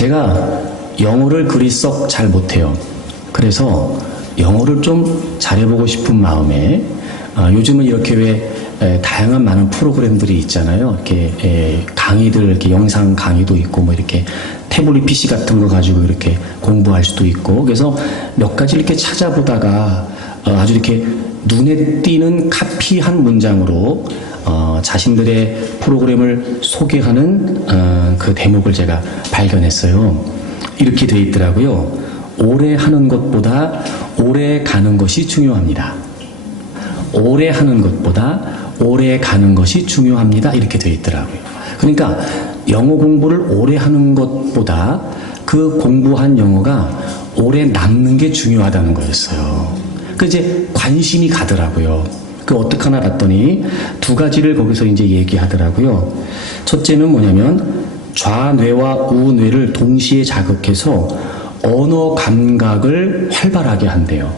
제가 영어를 그리 썩 잘 못해요. 그래서 영어를 좀 잘해보고 싶은 마음에 요즘은 이렇게 왜 다양한 많은 프로그램들이 있잖아요. 이렇게 강의들, 이렇게 영상 강의도 있고 뭐 이렇게 태블릿 PC 같은 거 가지고 이렇게 공부할 수도 있고, 그래서 몇 가지 이렇게 찾아보다가 아주 이렇게 눈에 띄는 카피한 문장으로 자신들의 프로그램을 소개하는 그 대목을 제가 발견했어요. 이렇게 돼 있더라고요. 오래 하는 것보다 오래 가는 것이 중요합니다. 오래 하는 것보다 오래 가는 것이 중요합니다. 이렇게 돼 있더라고요. 그러니까 영어 공부를 오래 하는 것보다 그 공부한 영어가 오래 남는 게 중요하다는 거였어요. 그 이제 관심이 가더라고요. 그 어떡하나 봤더니 두 가지를 거기서 이제 얘기하더라고요. 첫째는 뭐냐면 좌뇌와 우뇌를 동시에 자극해서 언어 감각을 활발하게 한대요.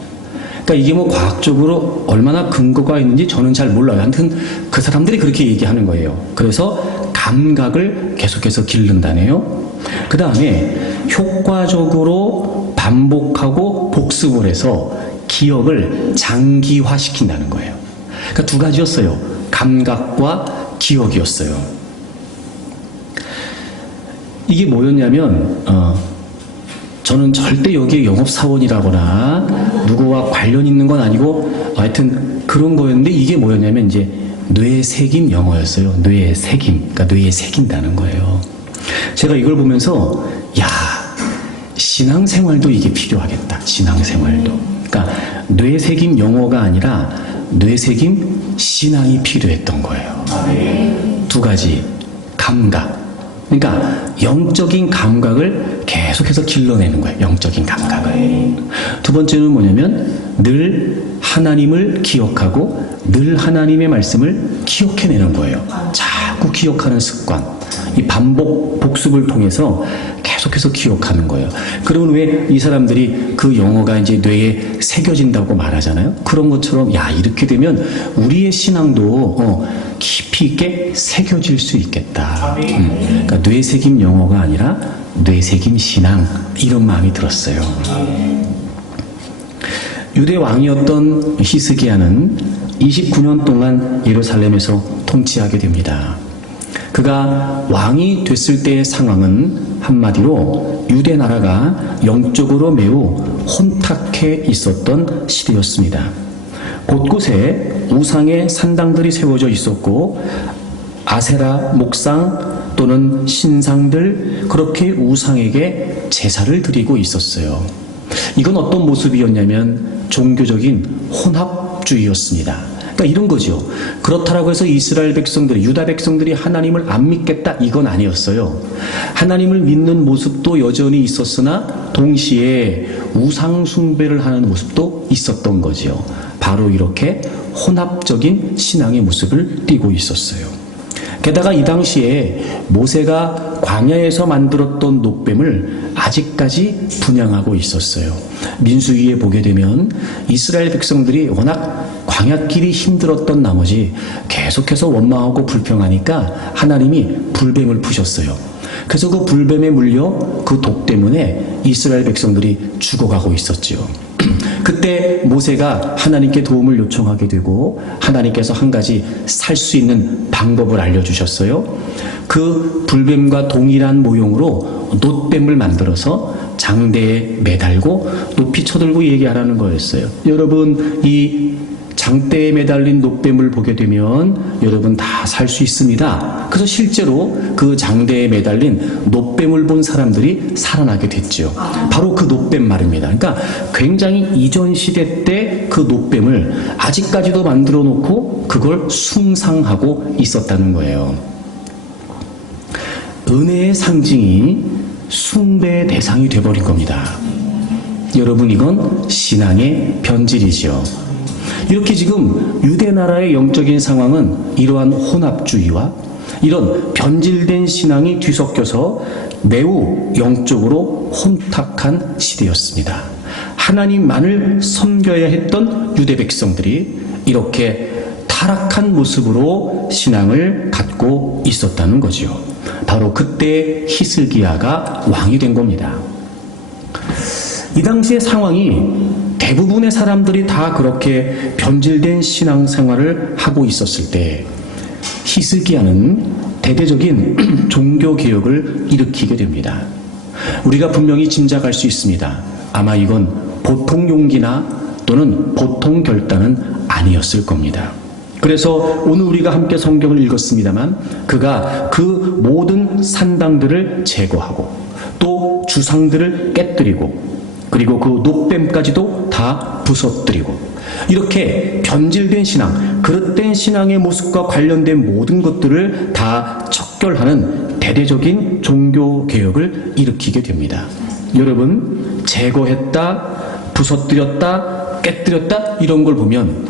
그러니까 이게 뭐 과학적으로 얼마나 근거가 있는지 저는 잘 몰라요. 아무튼 그 사람들이 그렇게 얘기하는 거예요. 그래서 감각을 계속해서 기른다네요. 그 다음에 효과적으로 반복하고 복습을 해서 기억을 장기화시킨다는 거예요. 그러니까 두 가지였어요. 감각과 기억이었어요. 이게 뭐였냐면 저는 절대 여기에 영업사원이라거나 누구와 관련 있는 건 아니고 하여튼 그런 거였는데, 이게 뭐였냐면 이제 뇌새김 영어였어요. 뇌새김. 그러니까 뇌에 새긴다는 거예요. 제가 이걸 보면서 야, 신앙생활도 이게 필요하겠다. 신앙생활도. 그러니까 뇌새김 영어가 아니라 뇌새김 신앙이 필요했던 거예요. 두 가지. 감각. 그러니까 영적인 감각을 계속해서 길러내는 거예요. 영적인 감각을. 두 번째는 뭐냐면 늘 하나님을 기억하고 늘 하나님의 말씀을 기억해내는 거예요. 자꾸 기억하는 습관. 이 반복 복습을 통해서 계속해서 기억하는 거예요. 그러면 왜 이 사람들이 그 영어가 이제 뇌에 새겨진다고 말하잖아요. 그런 것처럼 야, 이렇게 되면 우리의 신앙도 깊이 있게 새겨질 수 있겠다. 그러니까 뇌새김 영어가 아니라 뇌새김 신앙, 이런 마음이 들었어요. 유대 왕이었던 히스기야는 29년 동안 예루살렘에서 통치하게 됩니다. 그가 왕이 됐을 때의 상황은 한마디로 유대 나라가 영적으로 매우 혼탁해 있었던 시대였습니다. 곳곳에 우상의 산당들이 세워져 있었고 아세라 목상 또는 신상들, 그렇게 우상에게 제사를 드리고 있었어요. 이건 어떤 모습이었냐면 종교적인 혼합주의였습니다. 그러니까 이런 거죠. 그렇다라고 해서 이스라엘 백성들이, 유다 백성들이 하나님을 안 믿겠다, 이건 아니었어요. 하나님을 믿는 모습도 여전히 있었으나 동시에 우상 숭배를 하는 모습도 있었던 거죠. 바로 이렇게 혼합적인 신앙의 모습을 띠고 있었어요. 게다가 이 당시에 모세가 광야에서 만들었던 놋뱀을 아직까지 분양하고 있었어요. 민수기에 보게 되면 이스라엘 백성들이 워낙 광야길이 힘들었던 나머지 계속해서 원망하고 불평하니까 하나님이 불뱀을 푸셨어요. 그래서 그 불뱀에 물려 그 독 때문에 이스라엘 백성들이 죽어가고 있었죠. 그때 모세가 하나님께 도움을 요청하게 되고 하나님께서 한 가지 살 수 있는 방법을 알려주셨어요. 그 불뱀과 동일한 모형으로 놋뱀을 만들어서 장대에 매달고 높이 쳐들고 얘기하라는 거였어요. 여러분, 이 장대에 매달린 놋뱀을 보게 되면 여러분 다 살 수 있습니다. 그래서 실제로 그 장대에 매달린 놋뱀을 본 사람들이 살아나게 됐죠. 바로 그 놋뱀 말입니다. 그러니까 굉장히 이전 시대 때 그 놋뱀을 아직까지도 만들어 놓고 그걸 숭상하고 있었다는 거예요. 은혜의 상징이 숭배의 대상이 돼버린 겁니다. 여러분, 이건 신앙의 변질이죠. 이렇게 지금 유대 나라의 영적인 상황은 이러한 혼합주의와 이런 변질된 신앙이 뒤섞여서 매우 영적으로 혼탁한 시대였습니다. 하나님만을 섬겨야 했던 유대 백성들이 이렇게 타락한 모습으로 신앙을 갖고 있었다는 거죠. 바로 그때 히스기야가 왕이 된 겁니다. 이 당시의 상황이 대부분의 사람들이 다 그렇게 변질된 신앙생활을 하고 있었을 때 히스기야는 대대적인 종교개혁을 일으키게 됩니다. 우리가 분명히 짐작할 수 있습니다. 아마 이건 보통 용기나 또는 보통 결단은 아니었을 겁니다. 그래서 오늘 우리가 함께 성경을 읽었습니다만 그가 그 모든 산당들을 제거하고 또 주상들을 깨뜨리고 그리고 그 녹뱀까지도 다 부서뜨리고 이렇게 변질된 신앙, 그릇된 신앙의 모습과 관련된 모든 것들을 다 척결하는 대대적인 종교개혁을 일으키게 됩니다. 여러분, 제거했다, 부서뜨렸다, 깨뜨렸다 이런 걸 보면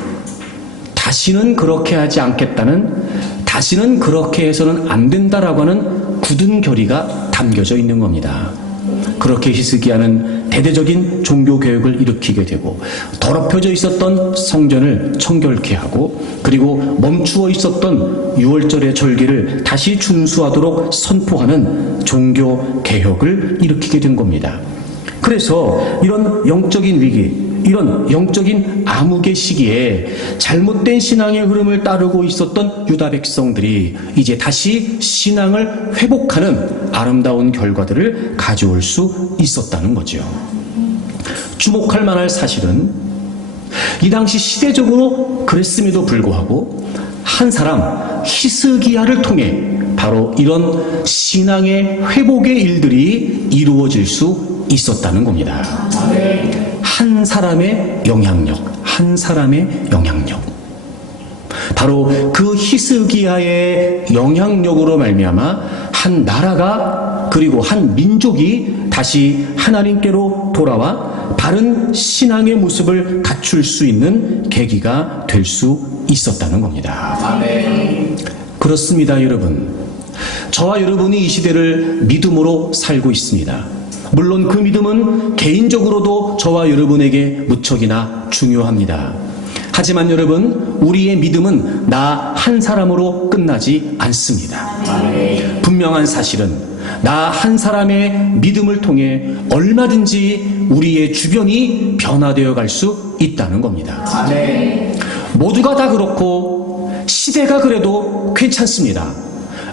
다시는 그렇게 하지 않겠다는, 다시는 그렇게 해서는 안 된다라고 하는 굳은 결의가 담겨져 있는 겁니다. 그렇게 히스기야는 대대적인 종교개혁을 일으키게 되고 더럽혀져 있었던 성전을 청결케 하고 그리고 멈추어 있었던 유월절의 절기를 다시 준수하도록 선포하는 종교개혁을 일으키게 된 겁니다. 그래서 이런 영적인 위기, 이런 영적인 암흑의 시기에 잘못된 신앙의 흐름을 따르고 있었던 유다 백성들이 이제 다시 신앙을 회복하는 아름다운 결과들을 가져올 수 있었다는 거죠. 주목할 만한 사실은 이 당시 시대적으로 그랬음에도 불구하고 한 사람 히스기야를 통해 바로 이런 신앙의 회복의 일들이 이루어질 수 있었다는 겁니다. 한 사람의 영향력, 한 사람의 영향력. 바로 그 히스기야의 영향력으로 말미암아 한 나라가 그리고 한 민족이 다시 하나님께로 돌아와 바른 신앙의 모습을 갖출 수 있는 계기가 될 수 있었다는 겁니다. 아멘. 그렇습니다, 여러분. 저와 여러분이 이 시대를 믿음으로 살고 있습니다. 물론 그 믿음은 개인적으로도 저와 여러분에게 무척이나 중요합니다. 하지만 여러분, 우리의 믿음은 나 한 사람으로 끝나지 않습니다. 분명한 사실은 나 한 사람의 믿음을 통해 얼마든지 우리의 주변이 변화되어 갈 수 있다는 겁니다. 모두가 다 그렇고 시대가 그래도 괜찮습니다.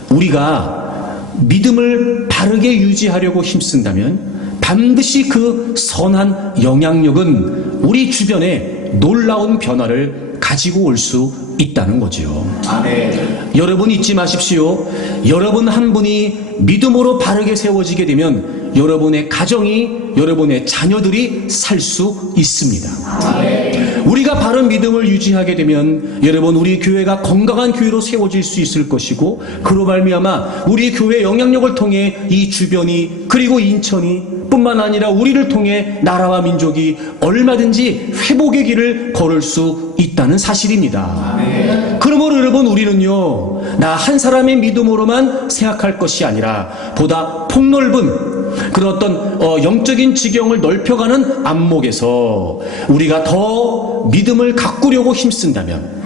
우리가 믿음을 바르게 유지하려고 힘쓴다면 반드시 그 선한 영향력은 우리 주변에 놀라운 변화를 가지고 올 수 있다는 거죠. 아멘. 여러분 잊지 마십시오. 여러분 한 분이 믿음으로 바르게 세워지게 되면 여러분의 가정이, 여러분의 자녀들이 살 수 있습니다. 아멘. 우리가 바른 믿음을 유지하게 되면 여러분 우리 교회가 건강한 교회로 세워질 수 있을 것이고 그로 말미암아 우리 교회 영향력을 통해 이 주변이 그리고 인천이 뿐만 아니라 우리를 통해 나라와 민족이 얼마든지 회복의 길을 걸을 수 있다는 사실입니다. 아멘. 그러므로 여러분 우리는요 나 한 사람의 믿음으로만 생각할 것이 아니라 보다 폭넓은 그런 어떤 영적인 지경을 넓혀가는 안목에서 우리가 더 믿음을 가꾸려고 힘쓴다면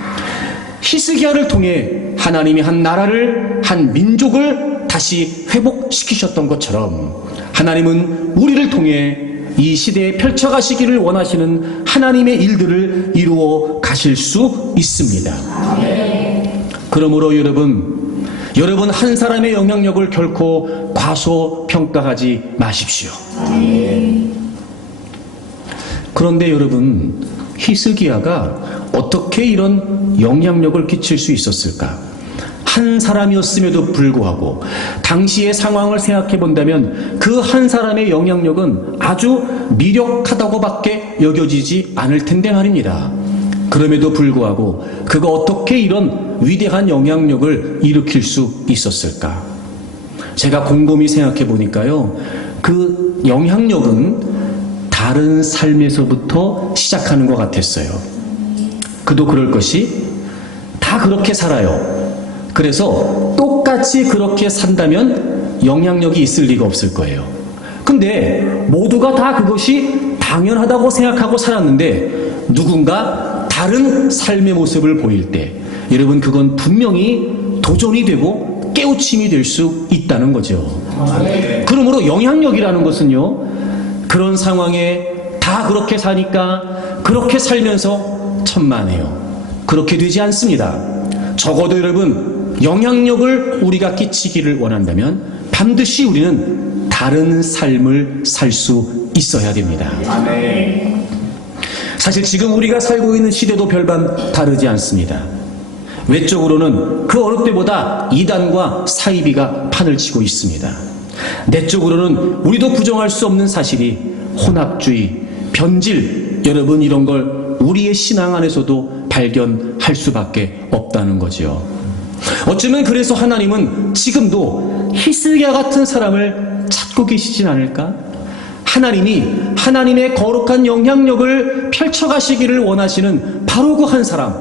히스기야를 통해 하나님이 한 나라를, 한 민족을 다시 회복시키셨던 것처럼 하나님은 우리를 통해 이 시대에 펼쳐가시기를 원하시는 하나님의 일들을 이루어 가실 수 있습니다. 그러므로 여러분 한 사람의 영향력을 결코 과소평가하지 마십시오. 그런데 여러분, 히스기야가 어떻게 이런 영향력을 끼칠 수 있었을까? 한 사람이었음에도 불구하고 당시의 상황을 생각해 본다면 그 한 사람의 영향력은 아주 미력하다고밖에 여겨지지 않을 텐데 말입니다. 그럼에도 불구하고 그가 어떻게 이런 위대한 영향력을 일으킬 수 있었을까? 제가 곰곰이 생각해 보니까요, 그 영향력은 다른 삶에서부터 시작하는 것 같았어요. 그도 그럴 것이 다 그렇게 살아요. 그래서 똑같이 그렇게 산다면 영향력이 있을 리가 없을 거예요. 근데 모두가 다 그것이 당연하다고 생각하고 살았는데 누군가 다른 삶의 모습을 보일 때 여러분 그건 분명히 도전이 되고 깨우침이 될 수 있다는 거죠. 그러므로 영향력이라는 것은요, 그런 상황에 다 그렇게 사니까 그렇게 살면서 천만에요. 그렇게 되지 않습니다. 적어도 여러분, 영향력을 우리가 끼치기를 원한다면 반드시 우리는 다른 삶을 살 수 있어야 됩니다. 사실 지금 우리가 살고 있는 시대도 별반 다르지 않습니다. 외적으로는 그 어느 때보다 이단과 사이비가 판을 치고 있습니다. 내적으로는 우리도 부정할 수 없는 사실이 혼합주의, 변질, 여러분 이런 걸 우리의 신앙 안에서도 발견할 수밖에 없다는 거죠. 어쩌면 그래서 하나님은 지금도 히스기야 같은 사람을 찾고 계시진 않을까? 하나님이 하나님의 거룩한 영향력을 펼쳐가시기를 원하시는 바로 그 한 사람,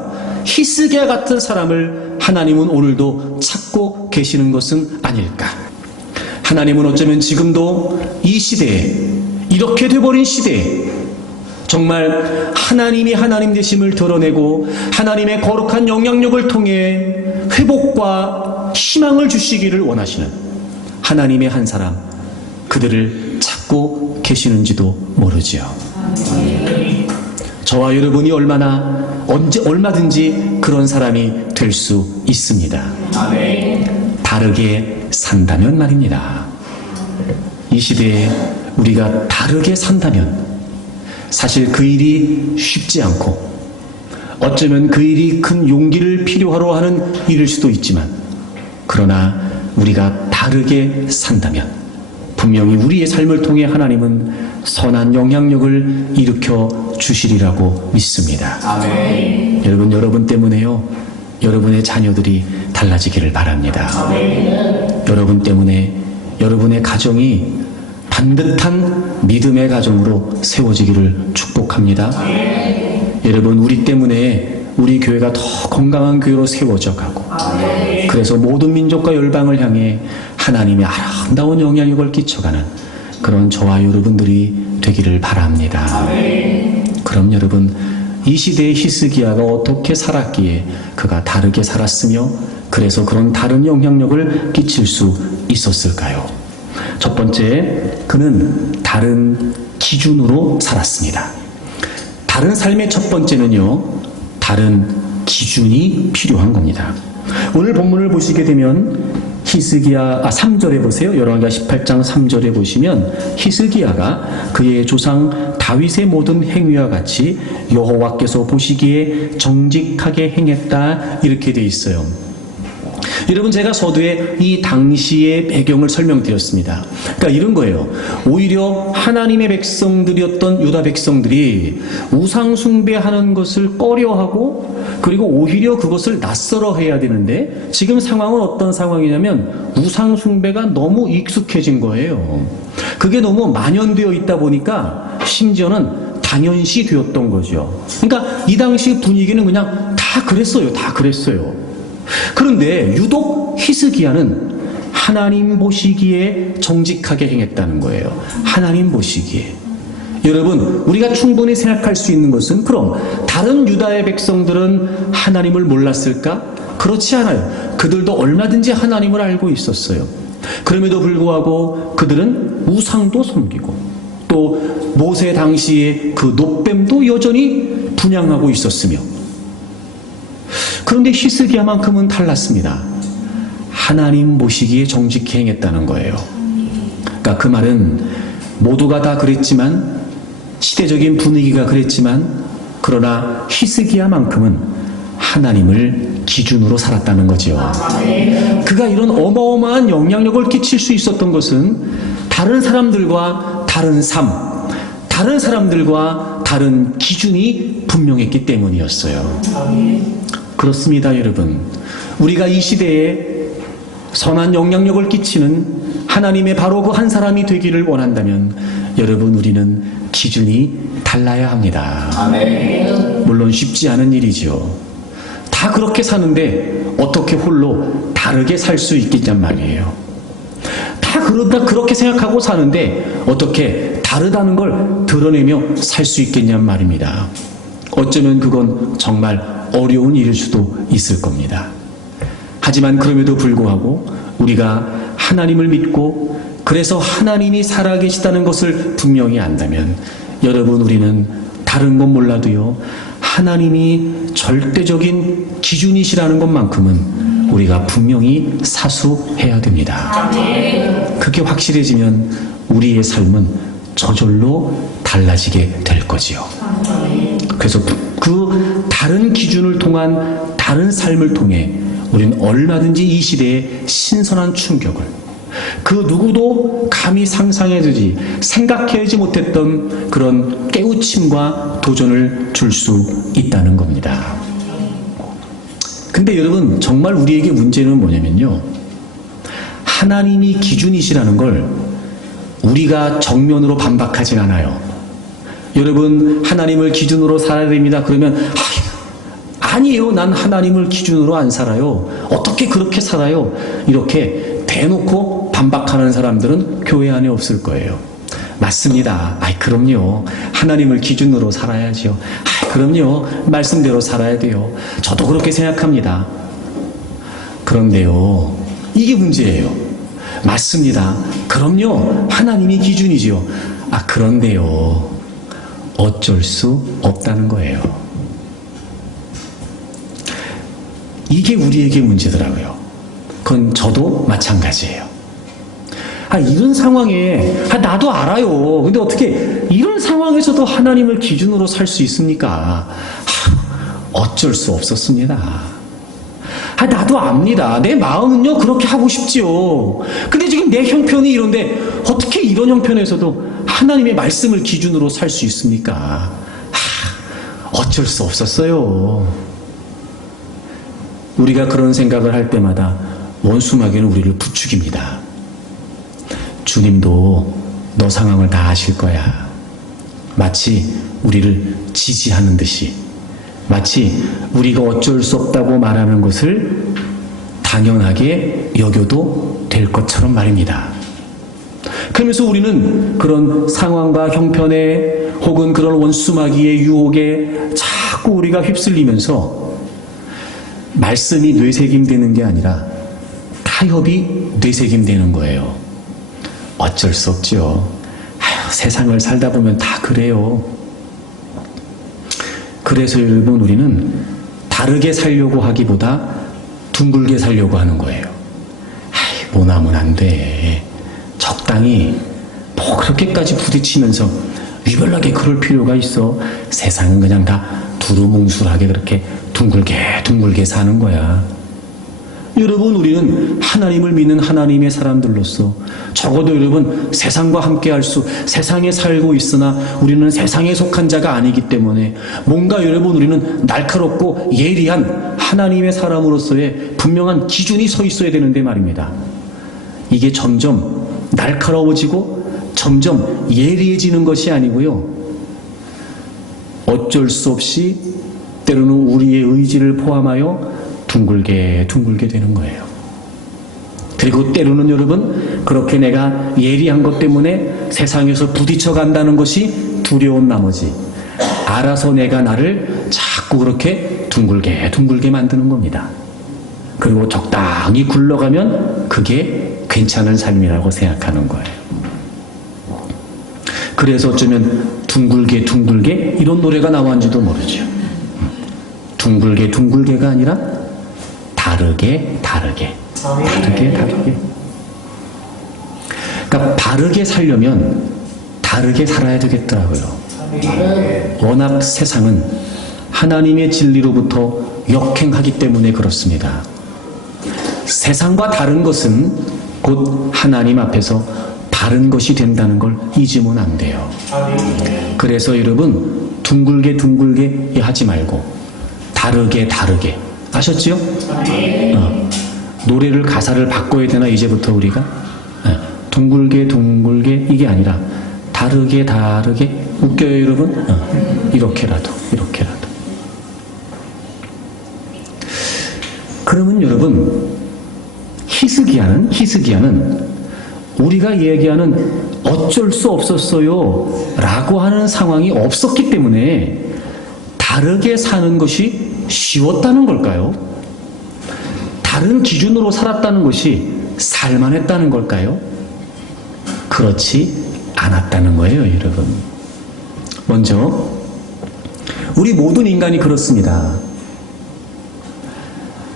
히스기야 같은 사람을 하나님은 오늘도 찾고 계시는 것은 아닐까? 하나님은 어쩌면 지금도 이 시대에, 이렇게 돼버린 시대에 정말 하나님이 하나님 되심을 드러내고 하나님의 거룩한 영향력을 통해 회복과 희망을 주시기를 원하시는 하나님의 한 사람, 그들을 찾고 계시는지도 모르지요. 저와 여러분이 얼마든지 그런 사람이 될 수 있습니다. 다르게 산다면 말입니다. 이 시대에 우리가 다르게 산다면 사실 그 일이 쉽지 않고 어쩌면 그 일이 큰 용기를 필요하러 하는 일일 수도 있지만, 그러나 우리가 다르게 산다면 분명히 우리의 삶을 통해 하나님은 선한 영향력을 일으켜 주시리라고 믿습니다. 아멘. 여러분 때문에요, 여러분의 자녀들이 달라지기를 바랍니다. 아멘. 여러분 때문에 여러분의 가정이 반듯한 믿음의 가정으로 세워지기를 축복합니다. 아멘. 여러분, 우리 때문에 우리 교회가 더 건강한 교회로 세워져 가고, 아멘. 그래서 모든 민족과 열방을 향해 하나님의 아름다운 영향력을 끼쳐가는 그런 저와 여러분들이 되기를 바랍니다. 아멘. 그럼 여러분, 이 시대의 히스기야가 어떻게 살았기에 그가 다르게 살았으며 그래서 그런 다른 영향력을 끼칠 수 있었을까요? 첫 번째, 그는 다른 기준으로 살았습니다. 다른 삶의 첫 번째는요, 다른 기준이 필요한 겁니다. 오늘 본문을 보시게 되면 히스기야 3절에 보세요. 열왕기하 18장 3절에 보시면 히스기야가 그의 조상 다윗의 모든 행위와 같이 여호와께서 보시기에 정직하게 행했다, 이렇게 돼 있어요. 여러분, 제가 서두에 이 당시의 배경을 설명드렸습니다. 그러니까 이런 거예요. 오히려 하나님의 백성들이었던 유다 백성들이 우상 숭배하는 것을 꺼려하고 그리고 오히려 그것을 낯설어 해야 되는데, 지금 상황은 어떤 상황이냐면 우상 숭배가 너무 익숙해진 거예요. 그게 너무 만연되어 있다 보니까 심지어는 당연시 되었던 거죠. 그러니까 이 당시 분위기는 그냥 다 그랬어요. 그런데 유독 히스기야는 하나님 보시기에 정직하게 행했다는 거예요. 하나님 보시기에. 여러분, 우리가 충분히 생각할 수 있는 것은, 그럼 다른 유다의 백성들은 하나님을 몰랐을까? 그렇지 않아요. 그들도 얼마든지 하나님을 알고 있었어요. 그럼에도 불구하고 그들은 우상도 섬기고 또 모세 당시에 그 놋뱀도 여전히 분향하고 있었으며, 그런데 히스기야만큼은 달랐습니다. 하나님 보시기에 정직히 행했다는 거예요. 그러니까 그 말은 모두가 다 그랬지만, 시대적인 분위기가 그랬지만, 그러나 히스기야만큼은 하나님을 기준으로 살았다는 거죠. 그가 이런 어마어마한 영향력을 끼칠 수 있었던 것은 다른 사람들과 다른 삶, 다른 사람들과 다른 기준이 분명했기 때문이었어요. 그렇습니다, 여러분. 우리가 이 시대에 선한 영향력을 끼치는 하나님의 바로 그 한 사람이 되기를 원한다면, 여러분, 우리는 기준이 달라야 합니다. 아멘. 물론 쉽지 않은 일이죠. 다 그렇게 사는데 어떻게 홀로 다르게 살 수 있겠냔 말이에요. 다 그렇게 생각하고 사는데 어떻게 다르다는 걸 드러내며 살 수 있겠냔 말입니다. 어쩌면 그건 정말 어려운 일일 수도 있을 겁니다. 하지만 그럼에도 불구하고 우리가 하나님을 믿고 그래서 하나님이 살아계시다는 것을 분명히 안다면 여러분 우리는 다른 건 몰라도요 하나님이 절대적인 기준이시라는 것만큼은 우리가 분명히 사수해야 됩니다. 그게 확실해지면 우리의 삶은 저절로 달라지게 될 거지요. 그래서 그 다른 기준을 통한 다른 삶을 통해 우리는 얼마든지 이 시대에 신선한 충격을 그 누구도 감히 상상해두지 생각해지 못했던 그런 깨우침과 도전을 줄 수 있다는 겁니다. 근데 여러분 정말 우리에게 문제는 뭐냐면요 하나님이 기준이시라는 걸 우리가 정면으로 반박하진 않아요. 여러분 하나님을 기준으로 살아야 됩니다. 그러면 아니에요. 난 하나님을 기준으로 안 살아요. 어떻게 그렇게 살아요? 이렇게 대놓고 반박하는 사람들은 교회 안에 없을 거예요. 맞습니다. 그럼요. 하나님을 기준으로 살아야죠. 그럼요. 말씀대로 살아야 돼요. 저도 그렇게 생각합니다. 그런데요. 이게 문제예요. 맞습니다. 그럼요. 하나님이 기준이지요. 그런데요. 어쩔 수 없다는 거예요. 이게 우리에게 문제더라고요. 그건 저도 마찬가지예요. 이런 상황에 나도 알아요. 근데 어떻게 이런 상황에서도 하나님을 기준으로 살 수 있습니까? 어쩔 수 없었습니다. 나도 압니다. 내 마음은요 그렇게 하고 싶지요. 근데 지금 내 형편이 이런데 어떻게 이런 형편에서도 하나님의 말씀을 기준으로 살 수 있습니까? 어쩔 수 없었어요. 우리가 그런 생각을 할 때마다 원수마귀는 우리를 부추깁니다. 주님도 너 상황을 다 아실 거야. 마치 우리를 지지하는 듯이, 마치 우리가 어쩔 수 없다고 말하는 것을 당연하게 여겨도 될 것처럼 말입니다. 그러면서 우리는 그런 상황과 형편에 혹은 그런 원수마귀의 유혹에 자꾸 우리가 휩쓸리면서 말씀이 뇌새김되는 게 아니라 타협이 뇌새김되는 거예요. 어쩔 수 없죠. 세상을 살다 보면 다 그래요. 그래서 여러분 우리는 다르게 살려고 하기보다 둥글게 살려고 하는 거예요. 모나면 안 돼. 적당히 뭐 그렇게까지 부딪히면서 유별나게 그럴 필요가 있어. 세상은 그냥 다 두루뭉술하게 그렇게 둥글게 사는 거야. 여러분 우리는 하나님을 믿는 하나님의 사람들로서 적어도 여러분 세상과 함께할 세상에 살고 있으나 우리는 세상에 속한 자가 아니기 때문에 뭔가 여러분 우리는 날카롭고 예리한 하나님의 사람으로서의 분명한 기준이 서 있어야 되는데 말입니다. 이게 점점 날카로워지고 점점 예리해지는 것이 아니고요. 어쩔 수 없이 때로는 우리의 의지를 포함하여 둥글게 되는 거예요. 그리고 때로는 여러분 그렇게 내가 예리한 것 때문에 세상에서 부딪혀 간다는 것이 두려운 나머지 알아서 내가 나를 자꾸 그렇게 둥글게 만드는 겁니다. 그리고 적당히 굴러가면 그게 괜찮은 삶이라고 생각하는 거예요. 그래서 어쩌면 둥글게 이런 노래가 나왔는지도 모르죠. 둥글게가 아니라 다르게. 그러니까 바르게 살려면 다르게 살아야 되겠더라고요. 워낙 세상은 하나님의 진리로부터 역행하기 때문에 그렇습니다. 세상과 다른 것은 곧 하나님 앞에서 바른 것이 된다는 걸 잊으면 안 돼요. 그래서 여러분 둥글게 하지 말고 다르게 아셨죠? 노래를 가사를 바꿔야 되나 이제부터 우리가? 둥글게 이게 아니라 다르게 웃겨요 여러분? 이렇게라도 그러면 여러분 히스기야는 우리가 얘기하는 어쩔 수 없었어요 라고 하는 상황이 없었기 때문에 다르게 사는 것이 쉬웠다는 걸까요? 다른 기준으로 살았다는 것이 살만했다는 걸까요? 그렇지 않았다는 거예요, 여러분. 먼저 우리 모든 인간이 그렇습니다.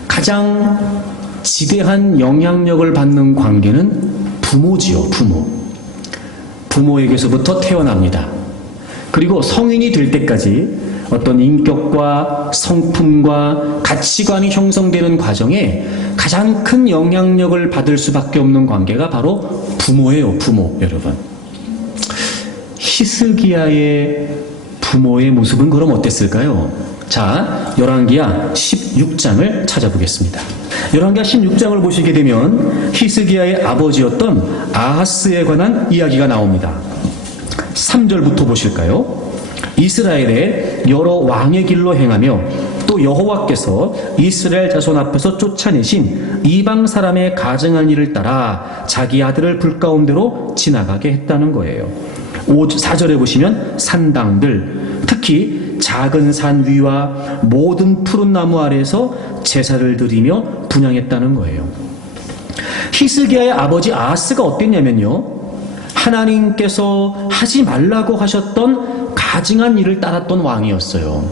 가장 지대한 영향력을 받는 관계는 부모지요, 부모. 부모에게서부터 태어납니다. 그리고 성인이 될 때까지 어떤 인격과 성품과 가치관이 형성되는 과정에 가장 큰 영향력을 받을 수밖에 없는 관계가 바로 부모예요, 부모, 여러분. 히스기야의 부모의 모습은 그럼 어땠을까요? 자, 열왕기하 16장을 찾아보겠습니다. 열왕기하 16장을 보시게 되면 히스기야의 아버지였던 아하스에 관한 이야기가 나옵니다. 3절부터 보실까요? 이스라엘의 여러 왕의 길로 행하며 또 여호와께서 이스라엘 자손 앞에서 쫓아내신 이방 사람의 가증한 일을 따라 자기 아들을 불 가운데로 지나가게 했다는 거예요. 4절에 보시면 산당들, 특히 작은 산 위와 모든 푸른 나무 아래에서 제사를 드리며 분향했다는 거예요. 히스기야의 아버지 아하스가 어땠냐면요, 하나님께서 하지 말라고 하셨던 가증한 일을 따랐던 왕이었어요.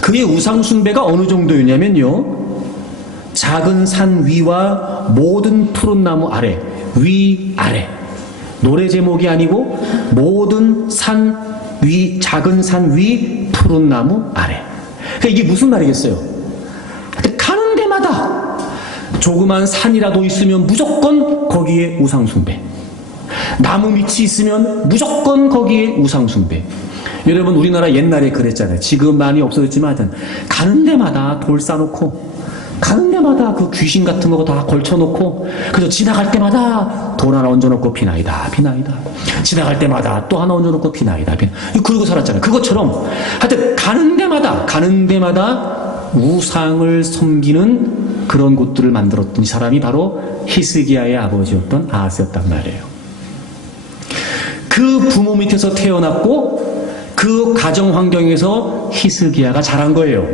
그의 우상 숭배가 어느 정도였냐면요, 작은 산 위와 모든 푸른 나무 아래, 위 아래, 노래 제목이 아니고 모든 산 위, 작은 산 위, 푸른 나무 아래. 그러니까 이게 무슨 말이겠어요? 가는 데마다 조그만 산이라도 있으면 무조건 거기에 우상 숭배, 나무 밑이 있으면 무조건 거기에 우상 숭배. 여러분, 우리나라 옛날에 그랬잖아요. 지금 많이 없어졌지만 하여튼 가는 데마다 돌 쌓아놓고, 가는 데마다 그 귀신 같은 거 다 걸쳐놓고, 그래서 지나갈 때마다 돌 하나 얹어놓고 비나이다, 비나이다. 지나갈 때마다 또 하나 얹어놓고 비나이다, 비나이다. 그러고 살았잖아요. 그것처럼 하여튼 가는 데마다 우상을 섬기는 그런 곳들을 만들었던 사람이 바로 히스기야의 아버지였던 아하스였단 말이에요. 그 부모 밑에서 태어났고 그 가정 환경에서 히스기야가 자란 거예요.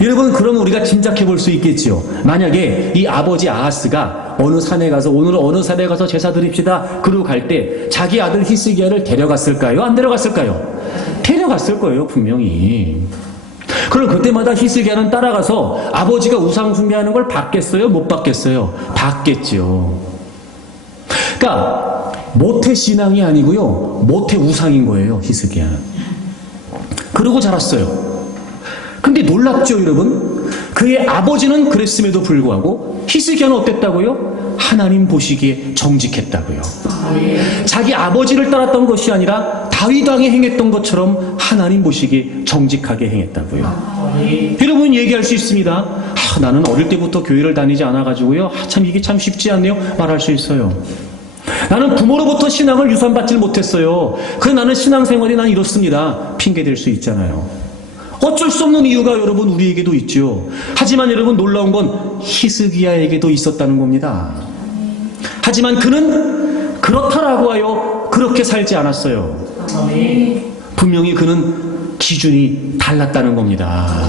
여러분, 그러면 우리가 짐작해 볼 수 있겠지요. 만약에 이 아버지 아하스가 어느 산에 가서, 오늘 어느 산에 가서 제사 드립시다, 그러고 갈 때 자기 아들 히스기야를 데려갔을까요? 안 데려갔을까요? 데려갔을 거예요, 분명히. 그럼 그때마다 히스기야는 따라가서 아버지가 우상 숭배하는 걸 봤겠어요? 못 봤겠어요? 봤겠죠. 그러니까 모태 신앙이 아니고요, 모태 우상인 거예요, 히스기야는. 그러고 자랐어요. 근데 놀랍죠, 여러분? 그의 아버지는 그랬음에도 불구하고 히스기야는 어땠다고요? 하나님 보시기에 정직했다고요. 자기 아버지를 따랐던 것이 아니라 다윗 왕이 행했던 것처럼 하나님 보시기에 정직하게 행했다고요. 여러분, 얘기할 수 있습니다. 나는 어릴 때부터 교회를 다니지 않아가지고요, 참 이게 참 쉽지 않네요, 말할 수 있어요. 나는 부모로부터 신앙을 유산받질 못했어요. 그래서 나는 신앙생활이 난 이렇습니다. 핑계 댈 수 있잖아요. 어쩔 수 없는 이유가 여러분 우리에게도 있죠. 하지만 여러분, 놀라운 건 히스기야에게도 있었다는 겁니다. 하지만 그는 그렇다라고 하여 그렇게 살지 않았어요. 분명히 그는 기준이 달랐다는 겁니다.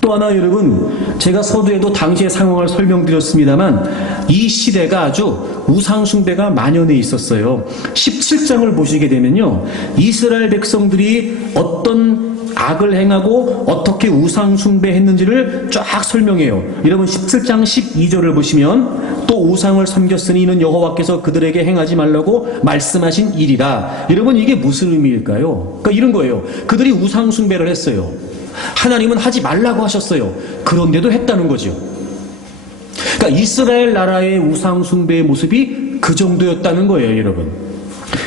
또 하나, 여러분, 제가 서두에도 당시의 상황을 설명드렸습니다만 이 시대가 아주 우상 숭배가 만연해 있었어요. 17장을 보시게 되면요, 이스라엘 백성들이 어떤 악을 행하고 어떻게 우상 숭배했는지를 쫙 설명해요. 여러분, 17장 12절을 보시면 또 우상을 섬겼으니 이는 여호와께서 그들에게 행하지 말라고 말씀하신 일이라. 여러분, 이게 무슨 의미일까요? 그러니까 이런 거예요. 그들이 우상 숭배를 했어요. 하나님은 하지 말라고 하셨어요. 그런데도 했다는 거죠. 그러니까 이스라엘 나라의 우상 숭배의 모습이 그 정도였다는 거예요, 여러분.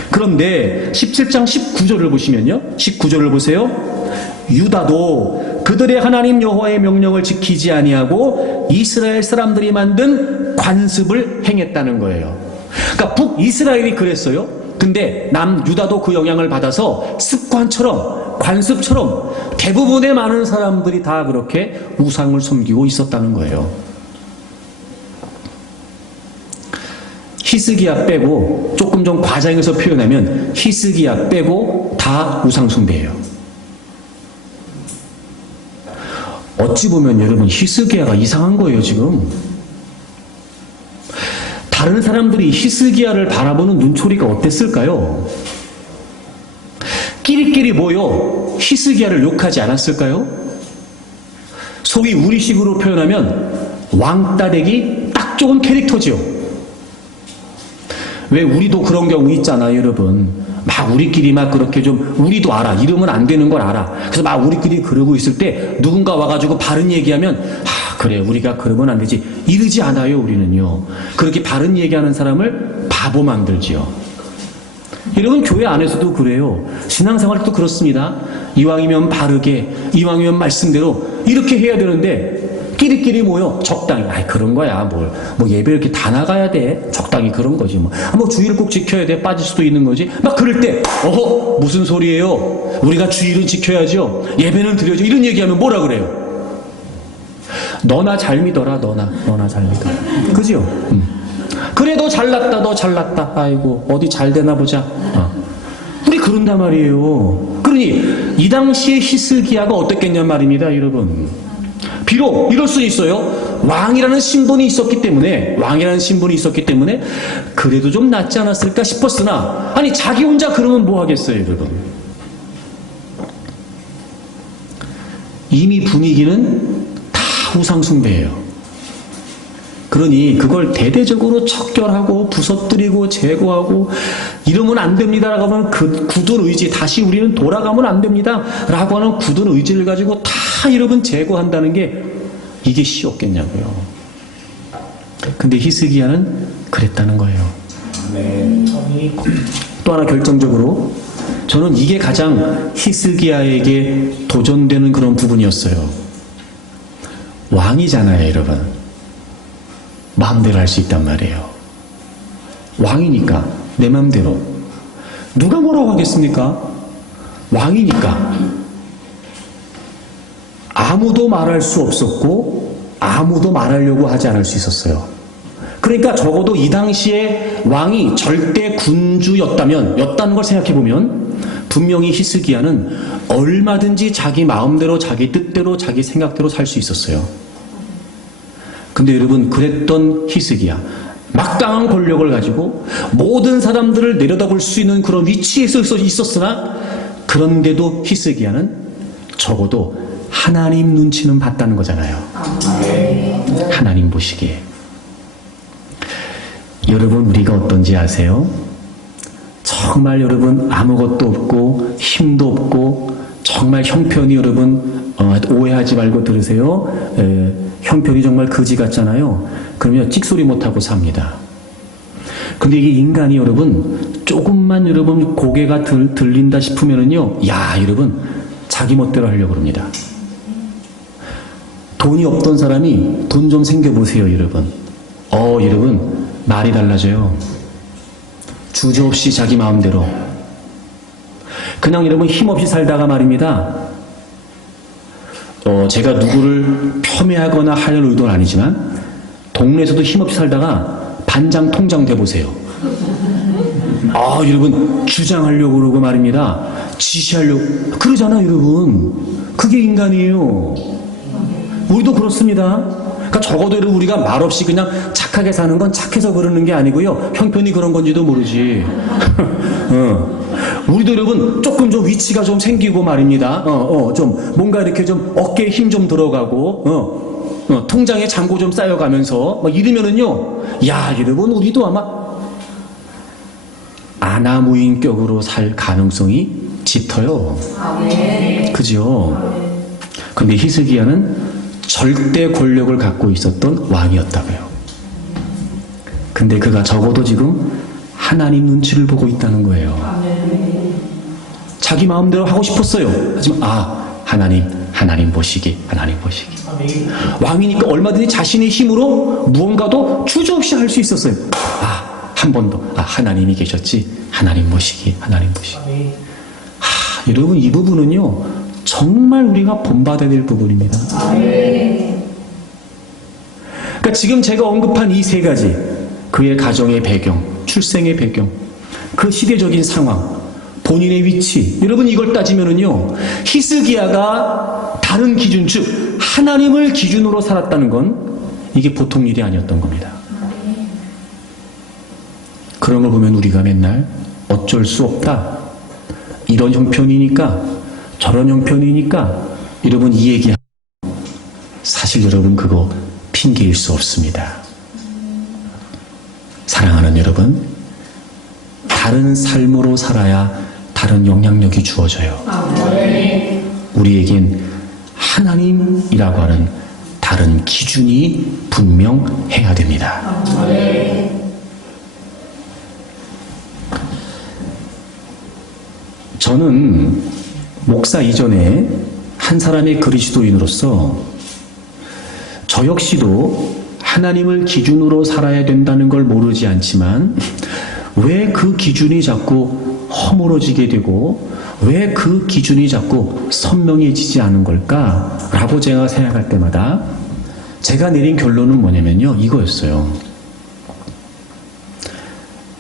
그런데 17장 19절을 보시면요, 19절을 보세요. 유다도 그들의 하나님 여호와의 명령을 지키지 아니하고 이스라엘 사람들이 만든 관습을 행했다는 거예요. 그러니까 북이스라엘이 그랬어요. 근데 남유다도 그 영향을 받아서 습관처럼, 관습처럼 대부분의 많은 사람들이 다 그렇게 우상을 섬기고 있었다는 거예요. 히스기야 빼고, 조금 좀 과장해서 표현하면 히스기야 빼고 다 우상 숭배예요. 어찌 보면 여러분, 히스기야가 이상한 거예요, 지금. 다른 사람들이 히스기야를 바라보는 눈초리가 어땠을까요? 끼리끼리 모여 히스기야를 욕하지 않았을까요? 소위 우리식으로 표현하면 왕따되기 딱 좋은 캐릭터죠. 왜 우리도 그런 경우 있잖아요, 여러분. 막 우리끼리 막 그렇게 좀 우리도 알아. 이러면 안 되는 걸 알아. 그래서 막 우리끼리 그러고 있을 때 누군가 와가지고 바른 얘기하면 그래 우리가 그러면 안 되지. 이러지 않아요, 우리는요. 그렇게 바른 얘기하는 사람을 바보 만들지요. 여러분 교회 안에서도 그래요. 신앙생활도 그렇습니다. 이왕이면 바르게, 이왕이면 말씀대로 이렇게 해야 되는데 끼리끼리 모여 적당히 그런 거야 뭐 예배 이렇게 다 나가야 돼 적당히 그런 거지 뭐 주의를 꼭 지켜야 돼 빠질 수도 있는 거지 막 그럴 때 무슨 소리예요 우리가 주의를 지켜야죠 예배는 드려야죠 이런 얘기하면 뭐라 그래요 너나 잘 믿어라 너나 잘 믿어라 그죠 그래 너 잘났다 너 잘났다 아이고 어디 잘 되나 보자 우리 그런단 말이에요. 그러니 이 당시에 히스기야가 어떻겠냔 말입니다 여러분. 비록 이럴 수 있어요. 왕이라는 신분이 있었기 때문에 그래도 좀 낫지 않았을까 싶었으나 아니 자기 혼자 그러면 뭐 하겠어요 여러분. 이미 분위기는 다 우상숭배예요. 그러니 그걸 대대적으로 척결하고 부서뜨리고 제거하고 이러면 안 됩니다라고 하면 그 굳은 의지 다시 우리는 돌아가면 안 됩니다라고 하는 굳은 의지를 가지고 다 여러분 제거한다는 게 이게 쉬웠겠냐고요. 근데 히스기야는 그랬다는 거예요. 또 하나 결정적으로 저는 이게 가장 히스기야에게 도전되는 그런 부분이었어요. 왕이잖아요 여러분. 마음대로 할 수 있단 말이에요. 왕이니까 내 마음대로. 누가 뭐라고 하겠습니까? 왕이니까. 아무도 말할 수 없었고 아무도 말하려고 하지 않을 수 있었어요. 그러니까 적어도 이 당시에 왕이 절대 였다는 걸 생각해보면 분명히 히스기야는 얼마든지 자기 마음대로 자기 뜻대로 자기 생각대로 살 수 있었어요. 근데 여러분 그랬던 히스기야 막강한 권력을 가지고 모든 사람들을 내려다볼 수 있는 그런 위치에 있었으나 그런데도 히스기야는 적어도 하나님 눈치는 봤다는 거잖아요. 하나님 보시기에. 여러분 우리가 어떤지 아세요? 정말 여러분 아무것도 없고 힘도 없고 정말 형편이 여러분 오해하지 말고 들으세요. 형편이 정말 거지 같잖아요. 그러면 찍소리 못하고 삽니다. 근데 이게 인간이 여러분 조금만 여러분 고개가 들린다 싶으면은요 여러분 자기 멋대로 하려고 그럽니다. 돈이 없던 사람이 돈 좀 생겨보세요 여러분. 여러분 말이 달라져요. 주저없이 자기 마음대로 그냥 여러분 힘없이 살다가 말입니다. 제가 누구를 폄훼하거나 하려는 의도는 아니지만 동네에서도 힘없이 살다가 반장 통장 돼보세요. 여러분 주장하려고 그러고 말입니다. 지시하려고 그러잖아 여러분. 그게 인간이에요. 우리도 그렇습니다. 그러니까 적어도 여러분 우리가 말없이 그냥 착하게 사는 건 착해서 그러는 게 아니고요. 형편이 그런 건지도 모르지. 우리도 여러분 조금 좀 위치가 좀 생기고 말입니다. 좀 뭔가 이렇게 좀 어깨에 힘 좀 들어가고 통장에 잔고 좀 쌓여가면서 이러면은요 여러분 우리도 아마 아나무인격으로 살 가능성이 짙어요. 그죠? 근데 히스기야는 절대 권력을 갖고 있었던 왕이었다고요. 근데 그가 적어도 지금 하나님 눈치를 보고 있다는 거예요. 자기 마음대로 하고 싶었어요. 하지만 하나님 보시기. 왕이니까 얼마든지 자신의 힘으로 무언가도 주저없이 할 수 있었어요. 한 번 더 하나님이 계셨지. 하나님 보시기. 여러분 이 부분은요 정말 우리가 본받아야 될 부분입니다. 그러니까 지금 제가 언급한 이 세 가지 그의 가정의 배경, 출생의 배경, 그 시대적인 상황, 본인의 위치 여러분 이걸 따지면은요 히스기야가 다른 기준 즉 하나님을 기준으로 살았다는 건 이게 보통 일이 아니었던 겁니다. 그런 걸 보면 우리가 맨날 어쩔 수 없다, 이런 형편이니까 저런 형편이니까, 여러분 이 얘기하면 사실 여러분 그거 핑계일 수 없습니다. 사랑하는 여러분, 다른 삶으로 살아야 다른 영향력이 주어져요. 우리에겐 하나님이라고 하는 다른 기준이 분명해야 됩니다. 저는 목사 이전에 한 사람의 그리스도인으로서 저 역시도 하나님을 기준으로 살아야 된다는 걸 모르지 않지만 왜 그 기준이 자꾸 허물어지게 되고 왜 그 기준이 자꾸 선명해지지 않은 걸까? 라고 제가 생각할 때마다 제가 내린 결론은 뭐냐면요, 이거였어요.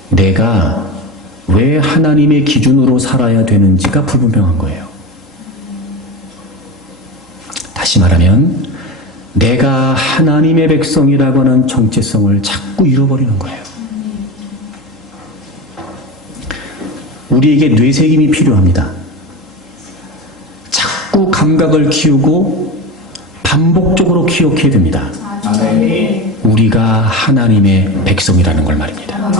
내가 왜 하나님의 기준으로 살아야 되는지가 불분명한 거예요. 다시 말하면 내가 하나님의 백성이라고 하는 정체성을 자꾸 잃어버리는 거예요. 우리에게 뇌새김이 필요합니다. 자꾸 감각을 키우고 반복적으로 기억해야 됩니다. 우리가 하나님의 백성이라는 걸 말입니다.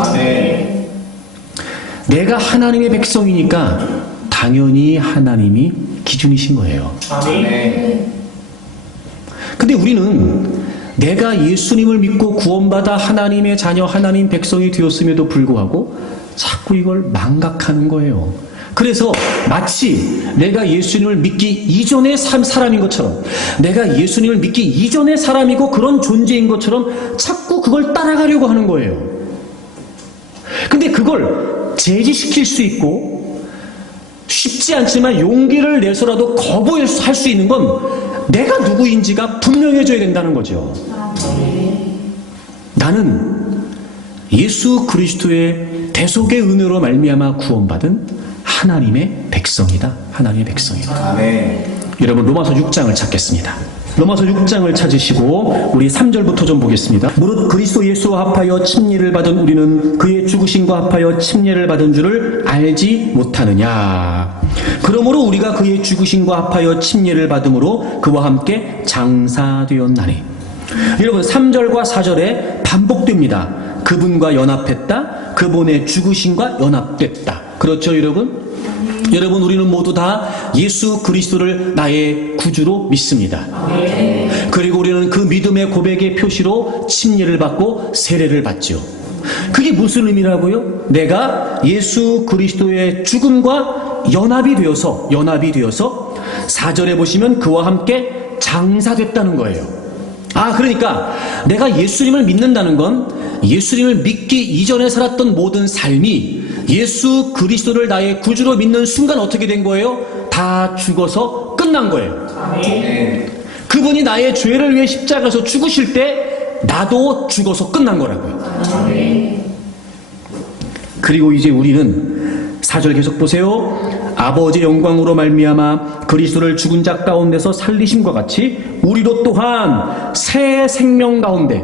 내가 하나님의 백성이니까 당연히 하나님이 기준이신 거예요. 근데 우리는 내가 예수님을 믿고 구원받아 하나님의 자녀, 하나님 백성이 되었음에도 불구하고 자꾸 이걸 망각하는 거예요. 그래서 마치 내가 예수님을 믿기 이전의 사람인 것처럼, 내가 예수님을 믿기 이전의 사람이고 그런 존재인 것처럼 자꾸 그걸 따라가려고 하는 거예요. 근데 그걸 제지시킬 수 있고 쉽지 않지만 용기를 내서라도 거부할 수 있는 건 내가 누구인지가 분명해져야 된다는 거죠. 나는 예수 그리스도의 대속의 은혜로 말미암아 구원받은 하나님의 백성이다. 하나님의 백성이다. 아멘. 여러분 로마서 6장을 찾겠습니다. 로마서 6장을 찾으시고 우리 3절부터 좀 보겠습니다. 무릇 그리스도 예수와 합하여 침례를 받은 우리는 그의 죽으심과 합하여 침례를 받은 줄을 알지 못하느냐. 그러므로 우리가 그의 죽으심과 합하여 침례를 받음으로 그와 함께 장사되었나니. 여러분 3절과 4절에 반복됩니다. 그분과 연합했다. 그분의 죽으심과 연합됐다. 그렇죠 여러분? 여러분 우리는 모두 다 예수 그리스도를 나의 구주로 믿습니다. 그리고 우리는 그 믿음의 고백의 표시로 침례를 받고 세례를 받죠. 그게 무슨 의미라고요? 내가 예수 그리스도의 죽음과 연합이 되어서 4절에 보시면 그와 함께 장사됐다는 거예요. 그러니까 내가 예수님을 믿는다는 건 예수님을 믿기 이전에 살았던 모든 삶이 예수 그리스도를 나의 구주로 믿는 순간 어떻게 된 거예요? 다 죽어서 끝난 거예요. 아멘. 그분이 나의 죄를 위해 십자가에서 죽으실 때 나도 죽어서 끝난 거라고요. 아멘. 그리고 이제 우리는 4절 계속 보세요. 아버지의 영광으로 말미암아 그리스도를 죽은 자 가운데서 살리심과 같이 우리도 또한 새 생명 가운데.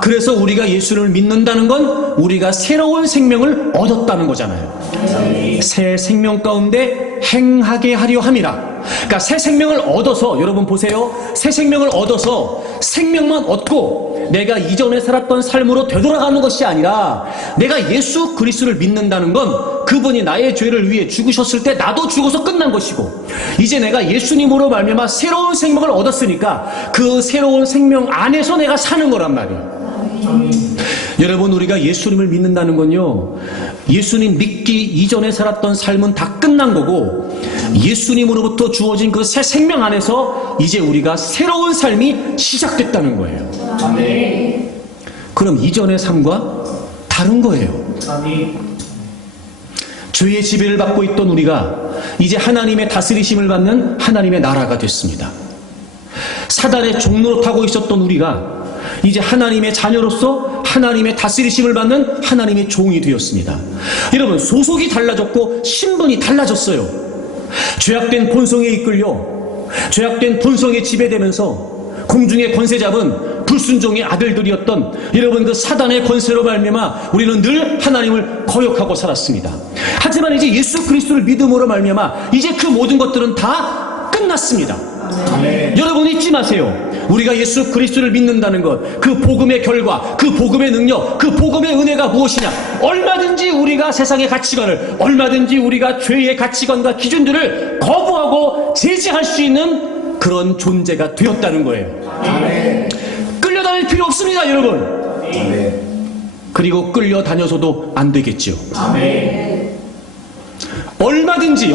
그래서 우리가 예수를 믿는다는 건 우리가 새로운 생명을 얻었다는 거잖아요. 새 생명 가운데 행하게 하려 함이라. 그러니까 새 생명을 얻어서, 여러분 보세요. 새 생명을 얻어서 생명만 얻고 내가 이전에 살았던 삶으로 되돌아가는 것이 아니라 내가 예수 그리스도를 믿는다는 건 그분이 나의 죄를 위해 죽으셨을 때 나도 죽어서 끝난 것이고, 이제 내가 예수님으로 말미암아 새로운 생명을 얻었으니까 그 새로운 생명 안에서 내가 사는 거란 말이에요. 여러분 우리가 예수님을 믿는다는 건요, 예수님 믿기 이전에 살았던 삶은 다 끝난 거고 예수님으로부터 주어진 그 새 생명 안에서 이제 우리가 새로운 삶이 시작됐다는 거예요. 아멘. 그럼 이전의 삶과 다른 거예요. 아멘. 죄의 지배를 받고 있던 우리가 이제 하나님의 다스리심을 받는 하나님의 나라가 됐습니다. 사단의 종노릇하고 있었던 우리가 이제 하나님의 자녀로서 하나님의 다스리심을 받는 하나님의 종이 되었습니다. 여러분 소속이 달라졌고 신분이 달라졌어요. 죄악된 본성에 이끌려 죄악된 본성에 지배되면서 공중의 권세 잡은 불순종의 아들들이었던 여러분 그 사단의 권세로 말미암아 우리는 늘 하나님을 거역하고 살았습니다. 하지만 이제 예수 그리스도를 믿음으로 말미암아 이제 그 모든 것들은 다 끝났습니다. 아멘. 여러분 잊지 마세요. 우리가 예수 그리스도를 믿는다는 것, 그 복음의 결과, 그 복음의 능력, 그 복음의 은혜가 무엇이냐? 얼마든지 우리가 세상의 가치관을, 얼마든지 우리가 죄의 가치관과 기준들을 거부하고 제지할 수 있는 그런 존재가 되었다는 거예요. 아멘. 끌려다닐 필요 없습니다, 여러분. 아멘. 그리고 끌려다녀서도 안 되겠죠. 아멘. 얼마든지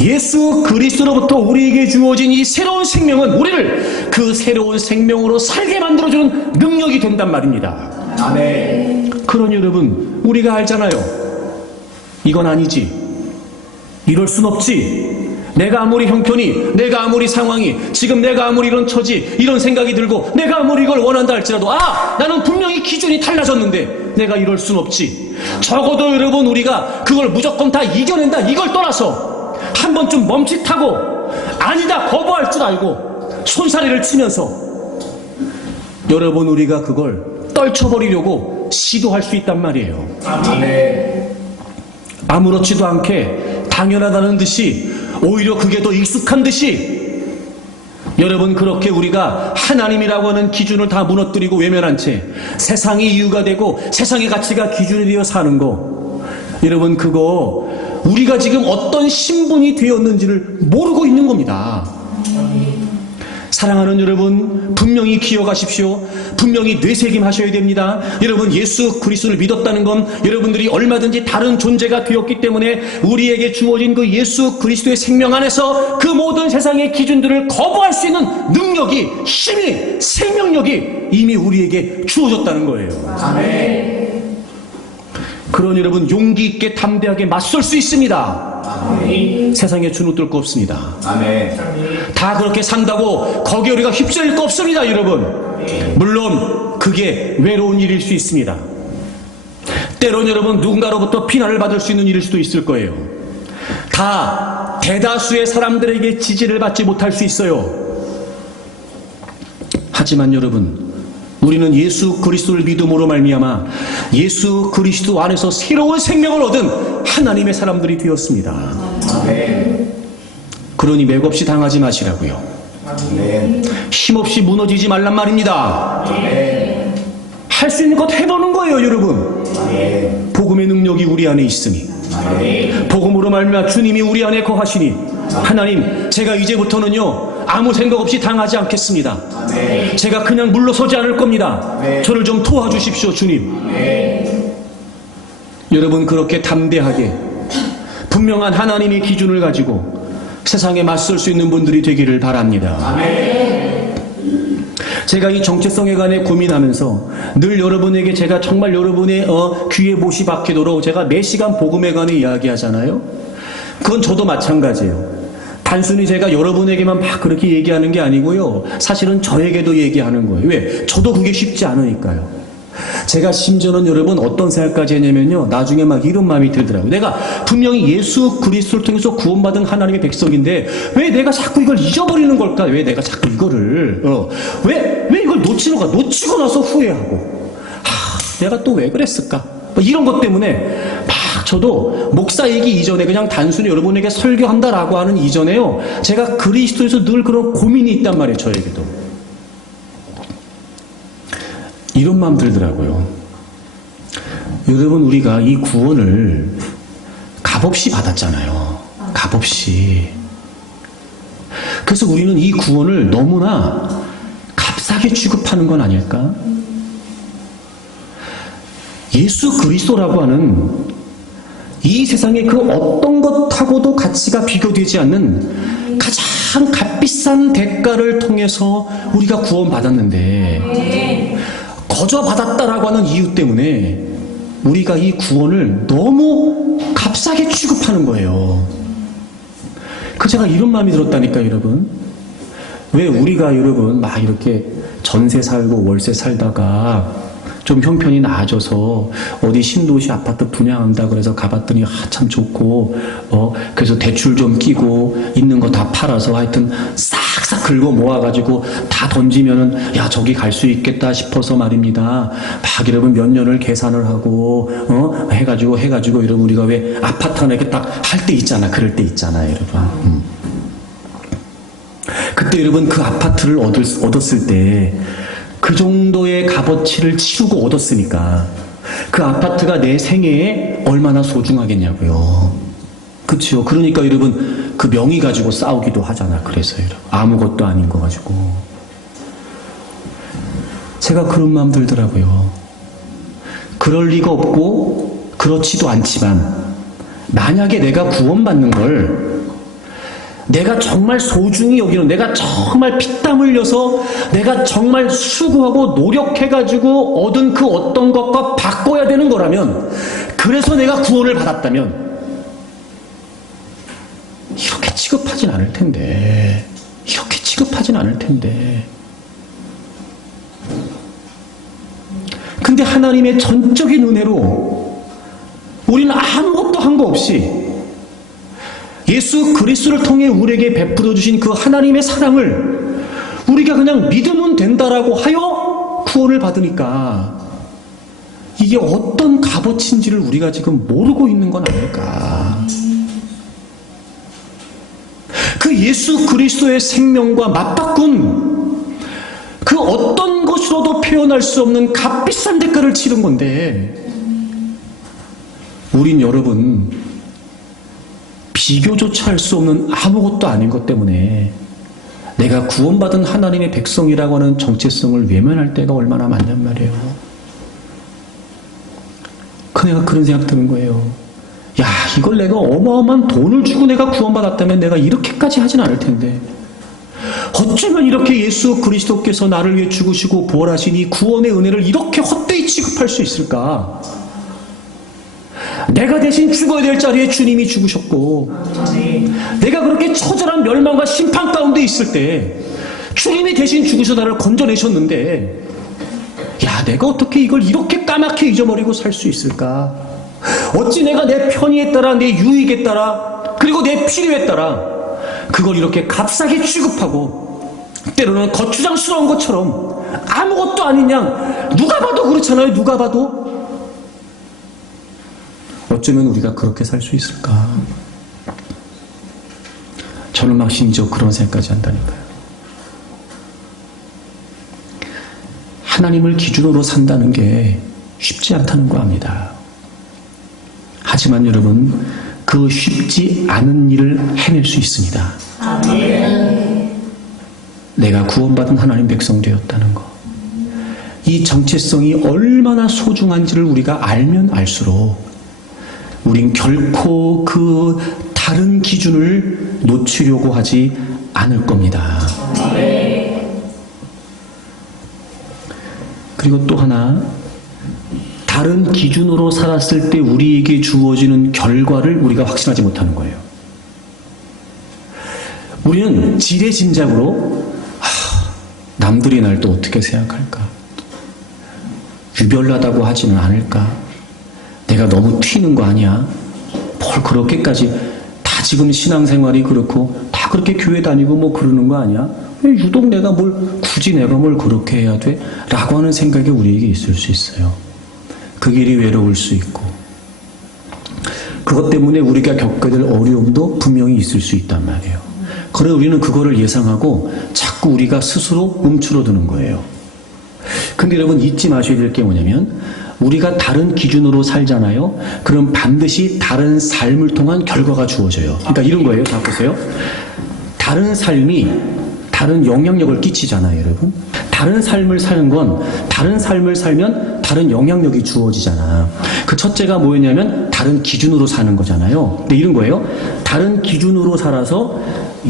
예수 그리스도로부터 우리에게 주어진 이 새로운 생명은 우리를 그 새로운 생명으로 살게 만들어주는 능력이 된단 말입니다. 아멘. 그러니 여러분, 우리가 알잖아요. 이건 아니지. 이럴 순 없지. 내가 아무리 형편이, 내가 아무리 상황이, 지금 내가 아무리 이런 처지, 이런 생각이 들고, 내가 아무리 이걸 원한다 할지라도, 나는 분명히 기준이 달라졌는데, 내가 이럴 순 없지. 적어도 여러분, 우리가 그걸 무조건 다 이겨낸다, 이걸 떠나서, 한 번쯤 멈칫하고 아니다 거부할 줄 알고 손사래를 치면서 여러분 우리가 그걸 떨쳐버리려고 시도할 수 있단 말이에요. 아멘. 아무렇지도 않게 당연하다는 듯이 오히려 그게 더 익숙한 듯이 여러분 그렇게 우리가 하나님이라고 하는 기준을 다 무너뜨리고 외면한 채 세상이 이유가 되고 세상의 가치가 기준이 되어 사는 거 여러분 그거 우리가 지금 어떤 신분이 되었는지를 모르고 있는 겁니다. 사랑하는 여러분 분명히 기억하십시오. 분명히 뇌새김하셔야 됩니다. 여러분 예수 그리스도를 믿었다는 건 여러분들이 얼마든지 다른 존재가 되었기 때문에 우리에게 주어진 그 예수 그리스도의 생명 안에서 그 모든 세상의 기준들을 거부할 수 있는 능력이 힘이 생명력이 이미 우리에게 주어졌다는 거예요. 아멘. 그러니 여러분 용기 있게 담대하게 맞설 수 있습니다. 아멘. 세상에 주눅들 거 없습니다. 아멘. 다 그렇게 산다고 거기에 우리가 휩쓸릴 거 없습니다, 여러분. 아멘. 물론 그게 외로운 일일 수 있습니다. 때론 여러분 누군가로부터 비난을 받을 수 있는 일일 수도 있을 거예요. 다 대다수의 사람들에게 지지를 받지 못할 수 있어요. 하지만 여러분 우리는 예수 그리스도를 믿음으로 말미암아 예수 그리스도 안에서 새로운 생명을 얻은 하나님의 사람들이 되었습니다. 아멘. 그러니 맥없이 당하지 마시라고요. 아멘. 힘없이 무너지지 말란 말입니다. 할 수 있는 것 해보는 거예요, 여러분. 아멘. 복음의 능력이 우리 안에 있으니 아멘. 복음으로 말미암아 주님이 우리 안에 거하시니 하나님 제가 이제부터는요 아무 생각 없이 당하지 않겠습니다. 아멘. 제가 그냥 물러서지 않을 겁니다. 아멘. 저를 좀 도와주십시오, 주님. 아멘. 여러분 그렇게 담대하게 분명한 하나님의 기준을 가지고 세상에 맞설 수 있는 분들이 되기를 바랍니다. 아멘. 제가 이 정체성에 관해 고민하면서 늘 여러분에게 제가 정말 여러분의 귀에 못이 박히도록 제가 매 시간 복음에 관해 이야기하잖아요. 그건 저도 마찬가지예요. 단순히 제가 여러분에게만 막 그렇게 얘기하는 게 아니고요. 사실은 저에게도 얘기하는 거예요. 왜? 저도 그게 쉽지 않으니까요. 제가 심지어는 여러분 어떤 생각까지 했냐면요. 나중에 막 이런 마음이 들더라고요. 내가 분명히 예수 그리스도를 통해서 구원받은 하나님의 백성인데 왜 내가 자꾸 이걸 잊어버리는 걸까? 왜 내가 자꾸 이거를 왜 이걸 놓치고 나서 후회하고 내가 또 왜 그랬을까? 이런 것 때문에 막 저도 목사이기 이전에 그냥 단순히 여러분에게 설교한다라고 하는 이전에요. 제가 그리스도에서 늘 그런 고민이 있단 말이에요. 저에게도. 이런 마음 들더라고요. 여러분 우리가 이 구원을 값없이 받았잖아요. 값없이. 그래서 우리는 이 구원을 너무나 값싸게 취급하는 건 아닐까? 예수 그리스도라고 하는 이 세상의 그 어떤 것하고도 가치가 비교되지 않는 가장 값비싼 대가를 통해서 우리가 구원받았는데 거저 받았다라고 하는 이유 때문에 우리가 이 구원을 너무 값싸게 취급하는 거예요. 제가 이런 마음이 들었다니까요, 여러분. 왜 우리가 여러분 막 이렇게 전세 살고 월세 살다가 좀 형편이 나아져서 어디 신도시 아파트 분양한다 그래서 가봤더니 참 좋고 그래서 대출 좀 끼고 있는 거 다 팔아서 하여튼 싹싹 긁어 모아가지고 다 던지면은 야 저기 갈 수 있겠다 싶어서 말입니다. 막 여러분 몇 년을 계산을 하고 해가지고 여러분 우리가 왜 아파트 하나 이렇게 딱 할 때 있잖아. 그럴 때 있잖아요 여러분. 그때 여러분 그 아파트를 얻었을 때 그 정도의 값어치를 치르고 얻었으니까 그 아파트가 내 생애에 얼마나 소중하겠냐고요. 그렇죠. 그러니까 여러분 그 명의 가지고 싸우기도 하잖아. 그래서 여러분 아무것도 아닌 거 가지고 제가 그런 마음 들더라고요. 그럴 리가 없고 그렇지도 않지만 만약에 내가 구원받는 걸 내가 정말 소중히 여기는 내가 정말 피땀 흘려서 내가 정말 수고하고 노력해가지고 얻은 그 어떤 것과 바꿔야 되는 거라면 그래서 내가 구원을 받았다면 이렇게 취급하진 않을 텐데 근데 하나님의 전적인 은혜로 우리는 아무것도 한 거 없이 예수 그리스도를 통해 우리에게 베풀어 주신 그 하나님의 사랑을 우리가 그냥 믿으면 된다라고 하여 구원을 받으니까 이게 어떤 값어치인지를 우리가 지금 모르고 있는 건 아닐까. 그 예수 그리스도의 생명과 맞바꾼 그 어떤 것으로도 표현할 수 없는 값비싼 대가를 치른 건데 우린 여러분 비교조차 할 수 없는 아무것도 아닌 것 때문에 내가 구원받은 하나님의 백성이라고 하는 정체성을 외면할 때가 얼마나 많냔 말이에요. 내가 그런 생각 드는 거예요. 야, 이걸 내가 어마어마한 돈을 주고 내가 구원받았다면 내가 이렇게까지 하진 않을 텐데 어쩌면 이렇게 예수 그리스도께서 나를 위해 죽으시고 부활하신 이 구원의 은혜를 이렇게 헛되이 취급할 수 있을까? 내가 대신 죽어야 될 자리에 주님이 죽으셨고 내가 그렇게 처절한 멸망과 심판 가운데 있을 때 주님이 대신 죽으셔 나를 건져내셨는데 야, 내가 어떻게 이걸 이렇게 까맣게 잊어버리고 살 수 있을까? 어찌 내가 내 편의에 따라 내 유익에 따라 그리고 내 필요에 따라 그걸 이렇게 값싸게 취급하고 때로는 거추장스러운 것처럼 아무것도 아닌 양 누가 봐도 그렇잖아요. 누가 봐도 어쩌면 우리가 그렇게 살 수 있을까? 저는 막 심지어 그런 생각까지 한다니까요. 하나님을 기준으로 산다는 게 쉽지 않다는 거 압니다. 하지만 여러분 그 쉽지 않은 일을 해낼 수 있습니다. 아멘. 내가 구원받은 하나님 백성 되었다는 거. 이 정체성이 얼마나 소중한지를 우리가 알면 알수록 우린 결코 그 다른 기준을 놓치려고 하지 않을 겁니다. 그리고 또 하나, 다른 기준으로 살았을 때 우리에게 주어지는 결과를 우리가 확신하지 못하는 거예요. 우리는 지레짐작으로 남들이 날 또 어떻게 생각할까? 유별나다고 하지는 않을까? 내가 너무 튀는 거 아니야? 뭘 그렇게까지 다 지금 신앙생활이 그렇고 다 그렇게 교회 다니고 뭐 그러는 거 아니야? 왜 유독 내가 굳이 내가 뭘 그렇게 해야 돼? 라고 하는 생각이 우리에게 있을 수 있어요. 그 길이 외로울 수 있고 그것 때문에 우리가 겪게 될 어려움도 분명히 있을 수 있단 말이에요. 그래 우리는 그거를 예상하고 자꾸 우리가 스스로 움츠러드는 거예요. 근데 여러분 잊지 마셔야 될 게 뭐냐면 우리가 다른 기준으로 살잖아요. 그럼 반드시 다른 삶을 통한 결과가 주어져요. 그러니까 이런 거예요. 자 보세요. 다른 삶이 다른 영향력을 끼치잖아요, 여러분. 다른 삶을 사는 건 다른 삶을 살면 다른 영향력이 주어지잖아. 그 첫째가 뭐였냐면 다른 기준으로 사는 거잖아요. 근데 이런 거예요. 다른 기준으로 살아서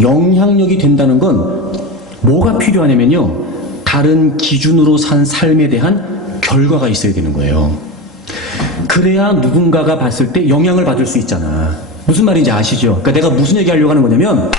영향력이 된다는 건 뭐가 필요하냐면요. 다른 기준으로 산 삶에 대한 결과가 있어야 되는 거예요. 그래야 누군가가 봤을 때 영향을 받을 수 있잖아. 무슨 말인지 아시죠? 그러니까 내가 무슨 얘기 하려고 하는 거냐면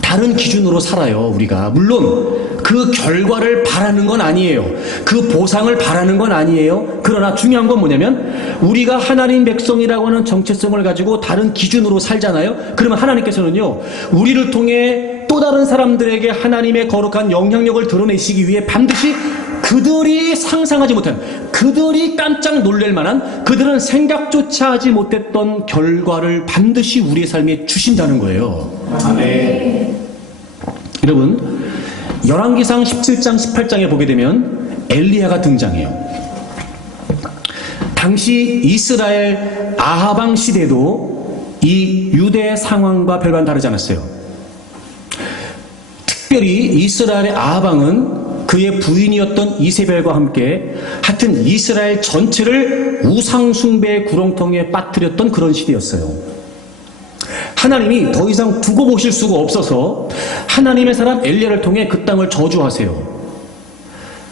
다른 기준으로 살아요, 우리가. 물론 그 결과를 바라는 건 아니에요. 그 보상을 바라는 건 아니에요. 그러나 중요한 건 뭐냐면 우리가 하나님 백성이라고 하는 정체성을 가지고 다른 기준으로 살잖아요. 그러면 하나님께서는요, 우리를 통해 또 다른 사람들에게 하나님의 거룩한 영향력을 드러내시기 위해 반드시 그들이 상상하지 못한, 그들이 깜짝 놀랄 만한, 그들은 생각조차 하지 못했던 결과를 반드시 우리의 삶에 주신다는 거예요. 아멘. 여러분, 열왕기상 17장 18장에 보게 되면 엘리야가 등장해요. 당시 이스라엘 아하방 시대도 이 유대 상황과 별반 다르지 않았어요. 특별히 이스라엘의 아하방은 그의 부인이었던 이세벨과 함께 하여튼 이스라엘 전체를 우상숭배의 구렁텅이에 빠뜨렸던 그런 시대였어요. 하나님이 더 이상 두고 보실 수가 없어서 하나님의 사람 엘리야를 통해 그 땅을 저주하세요.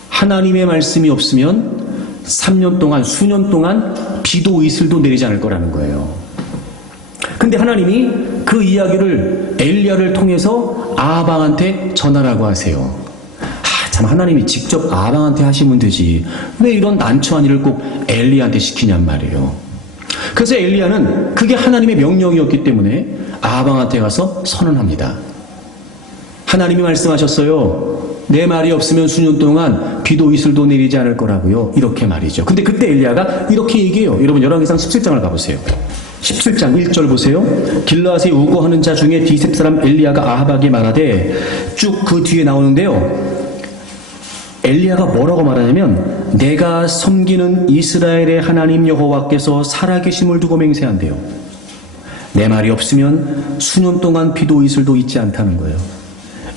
하나님의 말씀이 없으면 3년 동안, 수년 동안 비도 이슬도 내리지 않을 거라는 거예요. 근데 하나님이 그 이야기를 엘리야를 통해서 아하방한테 전하라고 하세요. 참, 하나님이 직접 아하방한테 하시면 되지 왜 이런 난처한 일을 꼭 엘리야한테 시키냔 말이에요. 그래서 엘리야는 그게 하나님의 명령이었기 때문에 아하방한테 가서 선언합니다. 하나님이 말씀하셨어요. 내 말이 없으면 수년 동안 비도 이슬도 내리지 않을 거라고요. 이렇게 말이죠. 근데 그때 엘리야가 이렇게 얘기해요. 여러분, 열왕기상 17장을 가보세요. 17장 1절 보세요. 길르앗에 우고하는 자 중에 디셉 사람 엘리야가 아하방에게 말하되, 쭉 그 뒤에 나오는데요. 엘리야가 뭐라고 말하냐면 내가 섬기는 이스라엘의 하나님 여호와께서 살아계심을 두고 맹세한대요. 내 말이 없으면 수년 동안 비도 이슬도 있지 않다는 거예요.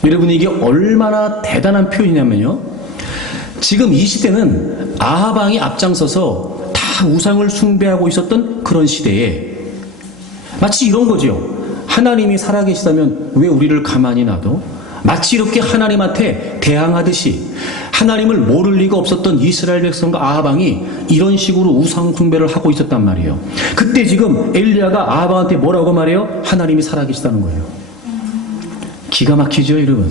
여러분, 이게 얼마나 대단한 표현이냐면요, 지금 이 시대는 아하방이 앞장서서 다 우상을 숭배하고 있었던 그런 시대에 마치 이런 거죠. 하나님이 살아계시다면 왜 우리를 가만히 놔둬? 마치 이렇게 하나님한테 대항하듯이 하나님을 모를 리가 없었던 이스라엘 백성과 아하방이 이런 식으로 우상 숭배를 하고 있었단 말이에요. 그때 지금 엘리야가 아하방한테 뭐라고 말해요? 하나님이 살아계시다는 거예요. 기가 막히죠, 여러분?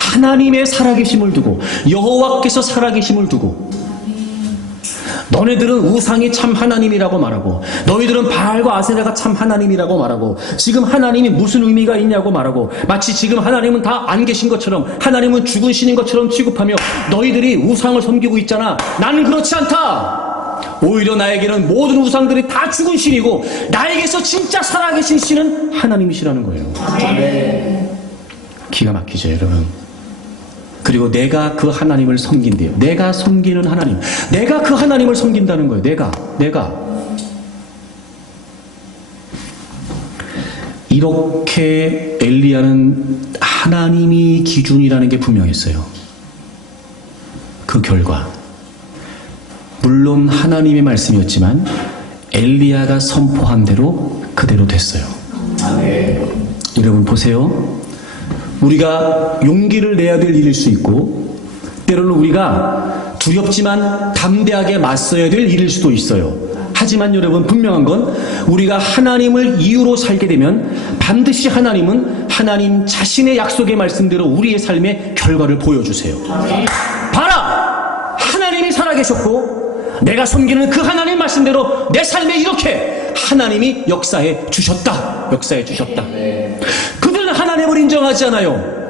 하나님의 살아계심을 두고, 여호와께서 살아계심을 두고, 너네들은 우상이 참 하나님이라고 말하고, 너희들은 바알과 아세라가 참 하나님이라고 말하고, 지금 하나님이 무슨 의미가 있냐고 말하고, 마치 지금 하나님은 다 안 계신 것처럼, 하나님은 죽은 신인 것처럼 취급하며 너희들이 우상을 섬기고 있잖아. 나는 그렇지 않다. 오히려 나에게는 모든 우상들이 다 죽은 신이고 나에게서 진짜 살아계신 신은 하나님이시라는 거예요. 아멘. 기가 막히죠, 여러분. 그리고 내가 그 하나님을 섬긴대요. 내가 섬기는 하나님. 내가 그 하나님을 섬긴다는 거예요. 내가. 이렇게 엘리야는 하나님이 기준이라는 게 분명했어요. 그 결과. 물론 하나님의 말씀이었지만 엘리야가 선포한 대로 그대로 됐어요. 아멘. 여러분 보세요. 우리가 용기를 내야 될 일일 수 있고, 때로는 우리가 두렵지만 담대하게 맞서야 될 일일 수도 있어요. 하지만 여러분, 분명한 건 우리가 하나님을 이유로 살게 되면 반드시 하나님은 하나님 자신의 약속의 말씀대로 우리의 삶의 결과를 보여주세요. 봐라! 하나님이 살아계셨고 내가 섬기는 그 하나님 말씀대로 내 삶에 이렇게 하나님이 역사해 주셨다. 그들은 하나님을 인정하지 않아요.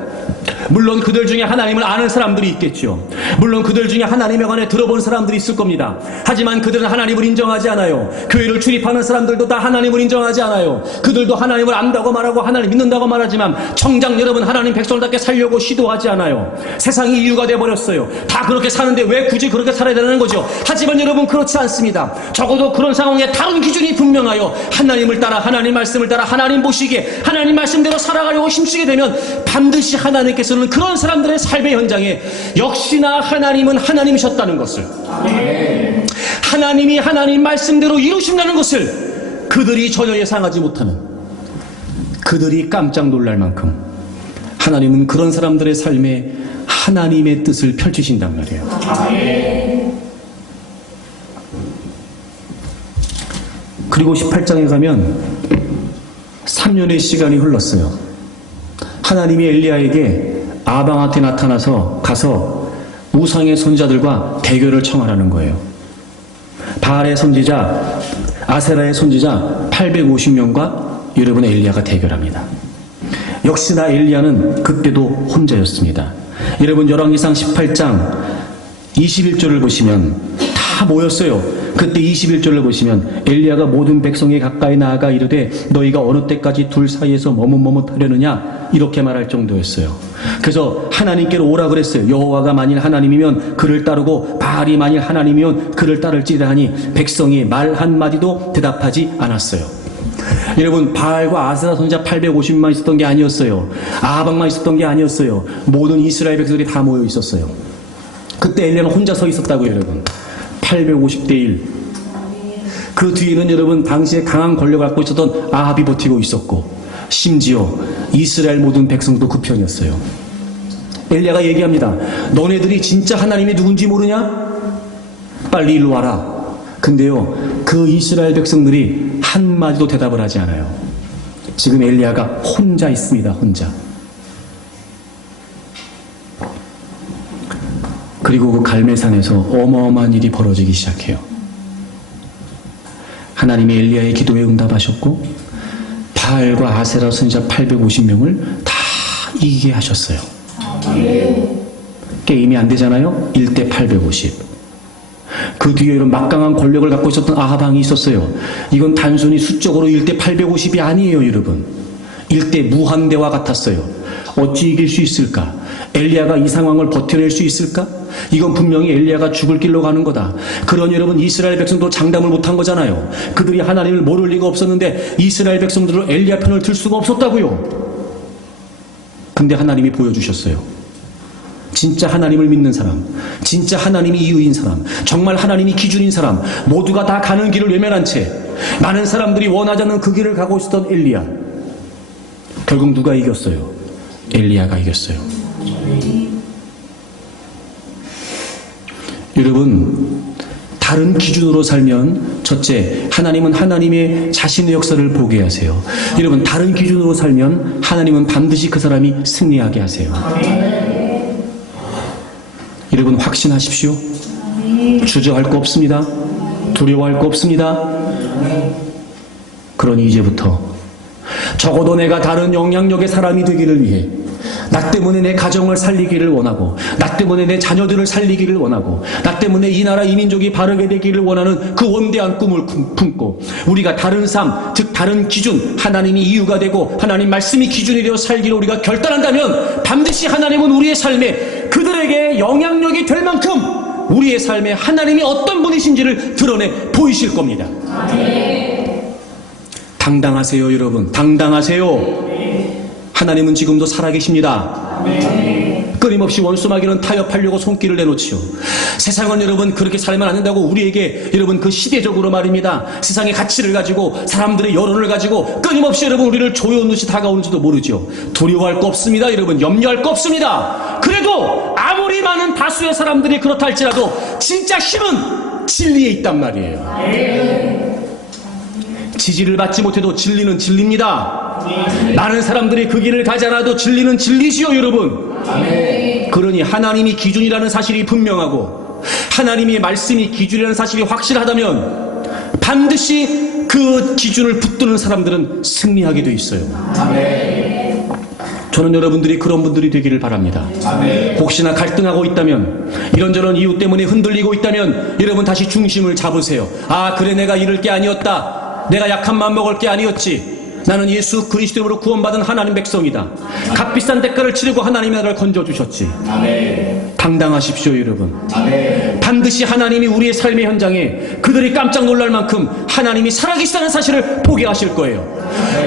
물론 그들 중에 하나님을 아는 사람들이 있겠죠. 물론 그들 중에 하나님에 관해 들어본 사람들이 있을 겁니다. 하지만 그들은 하나님을 인정하지 않아요. 교회를 출입하는 사람들도 다 하나님을 인정하지 않아요. 그들도 하나님을 안다고 말하고 하나님 믿는다고 말하지만 정작 여러분 하나님 백성답게 살려고 시도하지 않아요. 세상이 이유가 돼버렸어요. 다 그렇게 사는데 왜 굳이 그렇게 살아야 되는 거죠. 하지만 여러분 그렇지 않습니다. 적어도 그런 상황에 다른 기준이 분명하여 하나님을 따라, 하나님 말씀을 따라, 하나님 보시기에 하나님 말씀대로 살아가려고 힘쓰게 되면 반드시 하나님께서는 그런 사람들의 삶의 현장에 역시나 하나님은 하나님이셨다는 것을, 아멘. 하나님이 하나님 말씀대로 이루신다는 것을 그들이 전혀 예상하지 못하는, 그들이 깜짝 놀랄 만큼 하나님은 그런 사람들의 삶에 하나님의 뜻을 펼치신단 말이에요. 아멘. 그리고 18장에 가면 3년의 시간이 흘렀어요. 하나님이 엘리야에게 아방한테 나타나서 가서 우상의 선지자들과 대결을 청하라는 거예요. 바알의 선지자, 아세라의 선지자 850명과 여러분 엘리야가 대결합니다. 역시나 엘리야는 그때도 혼자였습니다. 여러분 열왕기상 18장 21절을 보시면 다 모였어요. 그때 21절을 보시면 엘리야가 모든 백성에 가까이 나아가 이르되 너희가 어느 때까지 둘 사이에서 머뭇머뭇하려느냐 이렇게 말할 정도였어요. 그래서 하나님께로 오라 그랬어요. 여호와가 만일 하나님이면 그를 따르고 바알이 만일 하나님이면 그를 따를지라 하니 백성이 말 한마디도 대답하지 않았어요. 여러분 바알과 아세라 선지자 850만 있었던 게 아니었어요. 아합만 있었던 게 아니었어요. 모든 이스라엘 백성들이 다 모여 있었어요. 그때 엘리야는 혼자 서 있었다고요. 여러분 850대 1. 그 뒤에는 여러분 당시에 강한 권력을 갖고 있었던 아합이 버티고 있었고 심지어 이스라엘 모든 백성도 그 편이었어요. 엘리야가 얘기합니다. 너네들이 진짜 하나님이 누군지 모르냐? 빨리 일로 와라. 근데요 그 이스라엘 백성들이 한마디도 대답을 하지 않아요. 지금 엘리야가 혼자 있습니다. 혼자. 그리고 그 갈멜산에서 어마어마한 일이 벌어지기 시작해요. 하나님이 엘리야의 기도에 응답하셨고 바알과 아세라 선지자 850명을 다 이기게 하셨어요. 게임이 안 되잖아요. 1대 850. 그 뒤에 이런 막강한 권력을 갖고 있었던 아합왕이 있었어요. 이건 단순히 수적으로 1대 850이 아니에요. 여러분 1대 무한대와 같았어요. 어찌 이길 수 있을까? 엘리야가 이 상황을 버텨낼 수 있을까? 이건 분명히 엘리야가 죽을 길로 가는 거다. 그러니 여러분 이스라엘 백성도 장담을 못한 거잖아요. 그들이 하나님을 모를 리가 없었는데 이스라엘 백성들은 엘리야 편을 들 수가 없었다고요. 근데 하나님이 보여주셨어요. 진짜 하나님을 믿는 사람, 진짜 하나님이 이유인 사람, 정말 하나님이 기준인 사람, 모두가 다 가는 길을 외면한 채 많은 사람들이 원하지 않는 그 길을 가고 있었던 엘리야. 결국 누가 이겼어요? 엘리야가 이겼어요. 여러분 다른 기준으로 살면 첫째, 하나님은 하나님의 자신의 역사를 보게 하세요. 여러분 다른 기준으로 살면 하나님은 반드시 그 사람이 승리하게 하세요. 여러분 확신하십시오. 주저할 거 없습니다. 두려워할 거 없습니다. 그러니 이제부터 적어도 내가 다른 영향력의 사람이 되기를 위해 나 때문에 내 가정을 살리기를 원하고 나 때문에 내 자녀들을 살리기를 원하고 나 때문에 이 나라 이 민족이 바르게 되기를 원하는 그 원대한 꿈을 품고 우리가 다른 삶, 즉 다른 기준, 하나님이 이유가 되고 하나님 말씀이 기준이 되어 살기를 우리가 결단한다면 반드시 하나님은 우리의 삶에 그들에게 영향력이 될 만큼 우리의 삶에 하나님이 어떤 분이신지를 드러내 보이실 겁니다. 당당하세요. 여러분 당당하세요. 하나님은 지금도 살아계십니다. 끊임없이 원수마귀는 타협하려고 손길을 내놓지요. 세상은 여러분 그렇게 살면 안 된다고 우리에게 여러분 그 시대적으로 말입니다. 세상의 가치를 가지고 사람들의 여론을 가지고 끊임없이 여러분 우리를 조여오듯이 다가오는지도 모르죠. 두려워할 거 없습니다. 여러분 염려할 거 없습니다. 그래도 아무리 많은 다수의 사람들이 그렇다 할지라도 진짜 힘은 진리에 있단 말이에요. 지지를 받지 못해도 진리는 진리입니다. 많은 사람들이 그 길을 가지 않아도 진리는 진리지요. 여러분 그러니 하나님이 기준이라는 사실이 분명하고 하나님의 말씀이 기준이라는 사실이 확실하다면 반드시 그 기준을 붙드는 사람들은 승리하게 돼 있어요. 저는 여러분들이 그런 분들이 되기를 바랍니다. 혹시나 갈등하고 있다면 이런저런 이유 때문에 흔들리고 있다면 여러분 다시 중심을 잡으세요. 아 그래 내가 이럴 게 아니었다. 내가 약한 마음 먹을 게 아니었지. 나는 예수 그리스도로 구원받은 하나님 백성이다. 값비싼 대가를 치르고 하나님이 나를 건져주셨지. 당당하십시오. 여러분 반드시 하나님이 우리의 삶의 현장에 그들이 깜짝 놀랄 만큼 하나님이 살아계시다는 사실을 보게 하실 거예요.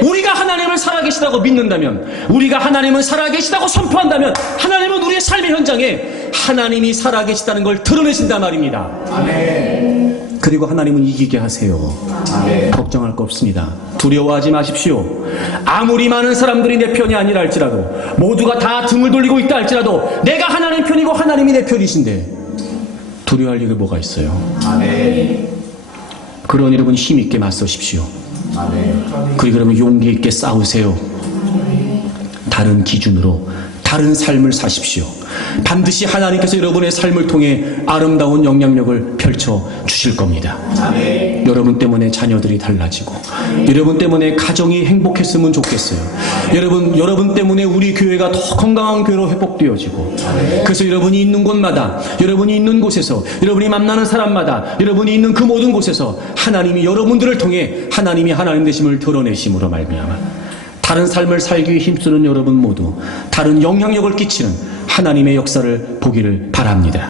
우리가 하나님을 살아계시다고 믿는다면 우리가 하나님을 살아계시다고 선포한다면 하나님은 우리의 삶의 현장에 하나님이 살아계시다는 걸 드러내신단 말입니다. 그리고 하나님은 이기게 하세요. 걱정할 거 없습니다. 두려워하지 마십시오. 아무리 많은 사람들이 내 편이 아니라 할지라도 모두가 다 등을 돌리고 있다 할지라도 내가 하나님 편이고 하나님이 내 편이신데 두려워할 일이 뭐가 있어요. 그러니 여러분 힘있게 맞서십시오. 그리고 여러분 용기 있게 싸우세요. 다른 기준으로 다른 삶을 사십시오. 반드시 하나님께서 여러분의 삶을 통해 아름다운 영향력을 펼쳐 주실 겁니다. 여러분 때문에 자녀들이 달라지고, 여러분 때문에 가정이 행복했으면 좋겠어요. 여러분 때문에 우리 교회가 더 건강한 교회로 회복되어지고, 그래서 여러분이 있는 곳마다, 여러분이 있는 곳에서, 여러분이 만나는 사람마다, 여러분이 있는 그 모든 곳에서 하나님이 여러분들을 통해 하나님이 하나님 되심을 드러내심으로 말미암아 다른 삶을 살기 위해 힘쓰는 여러분 모두 다른 영향력을 끼치는 하나님의 역사를 보기를 바랍니다.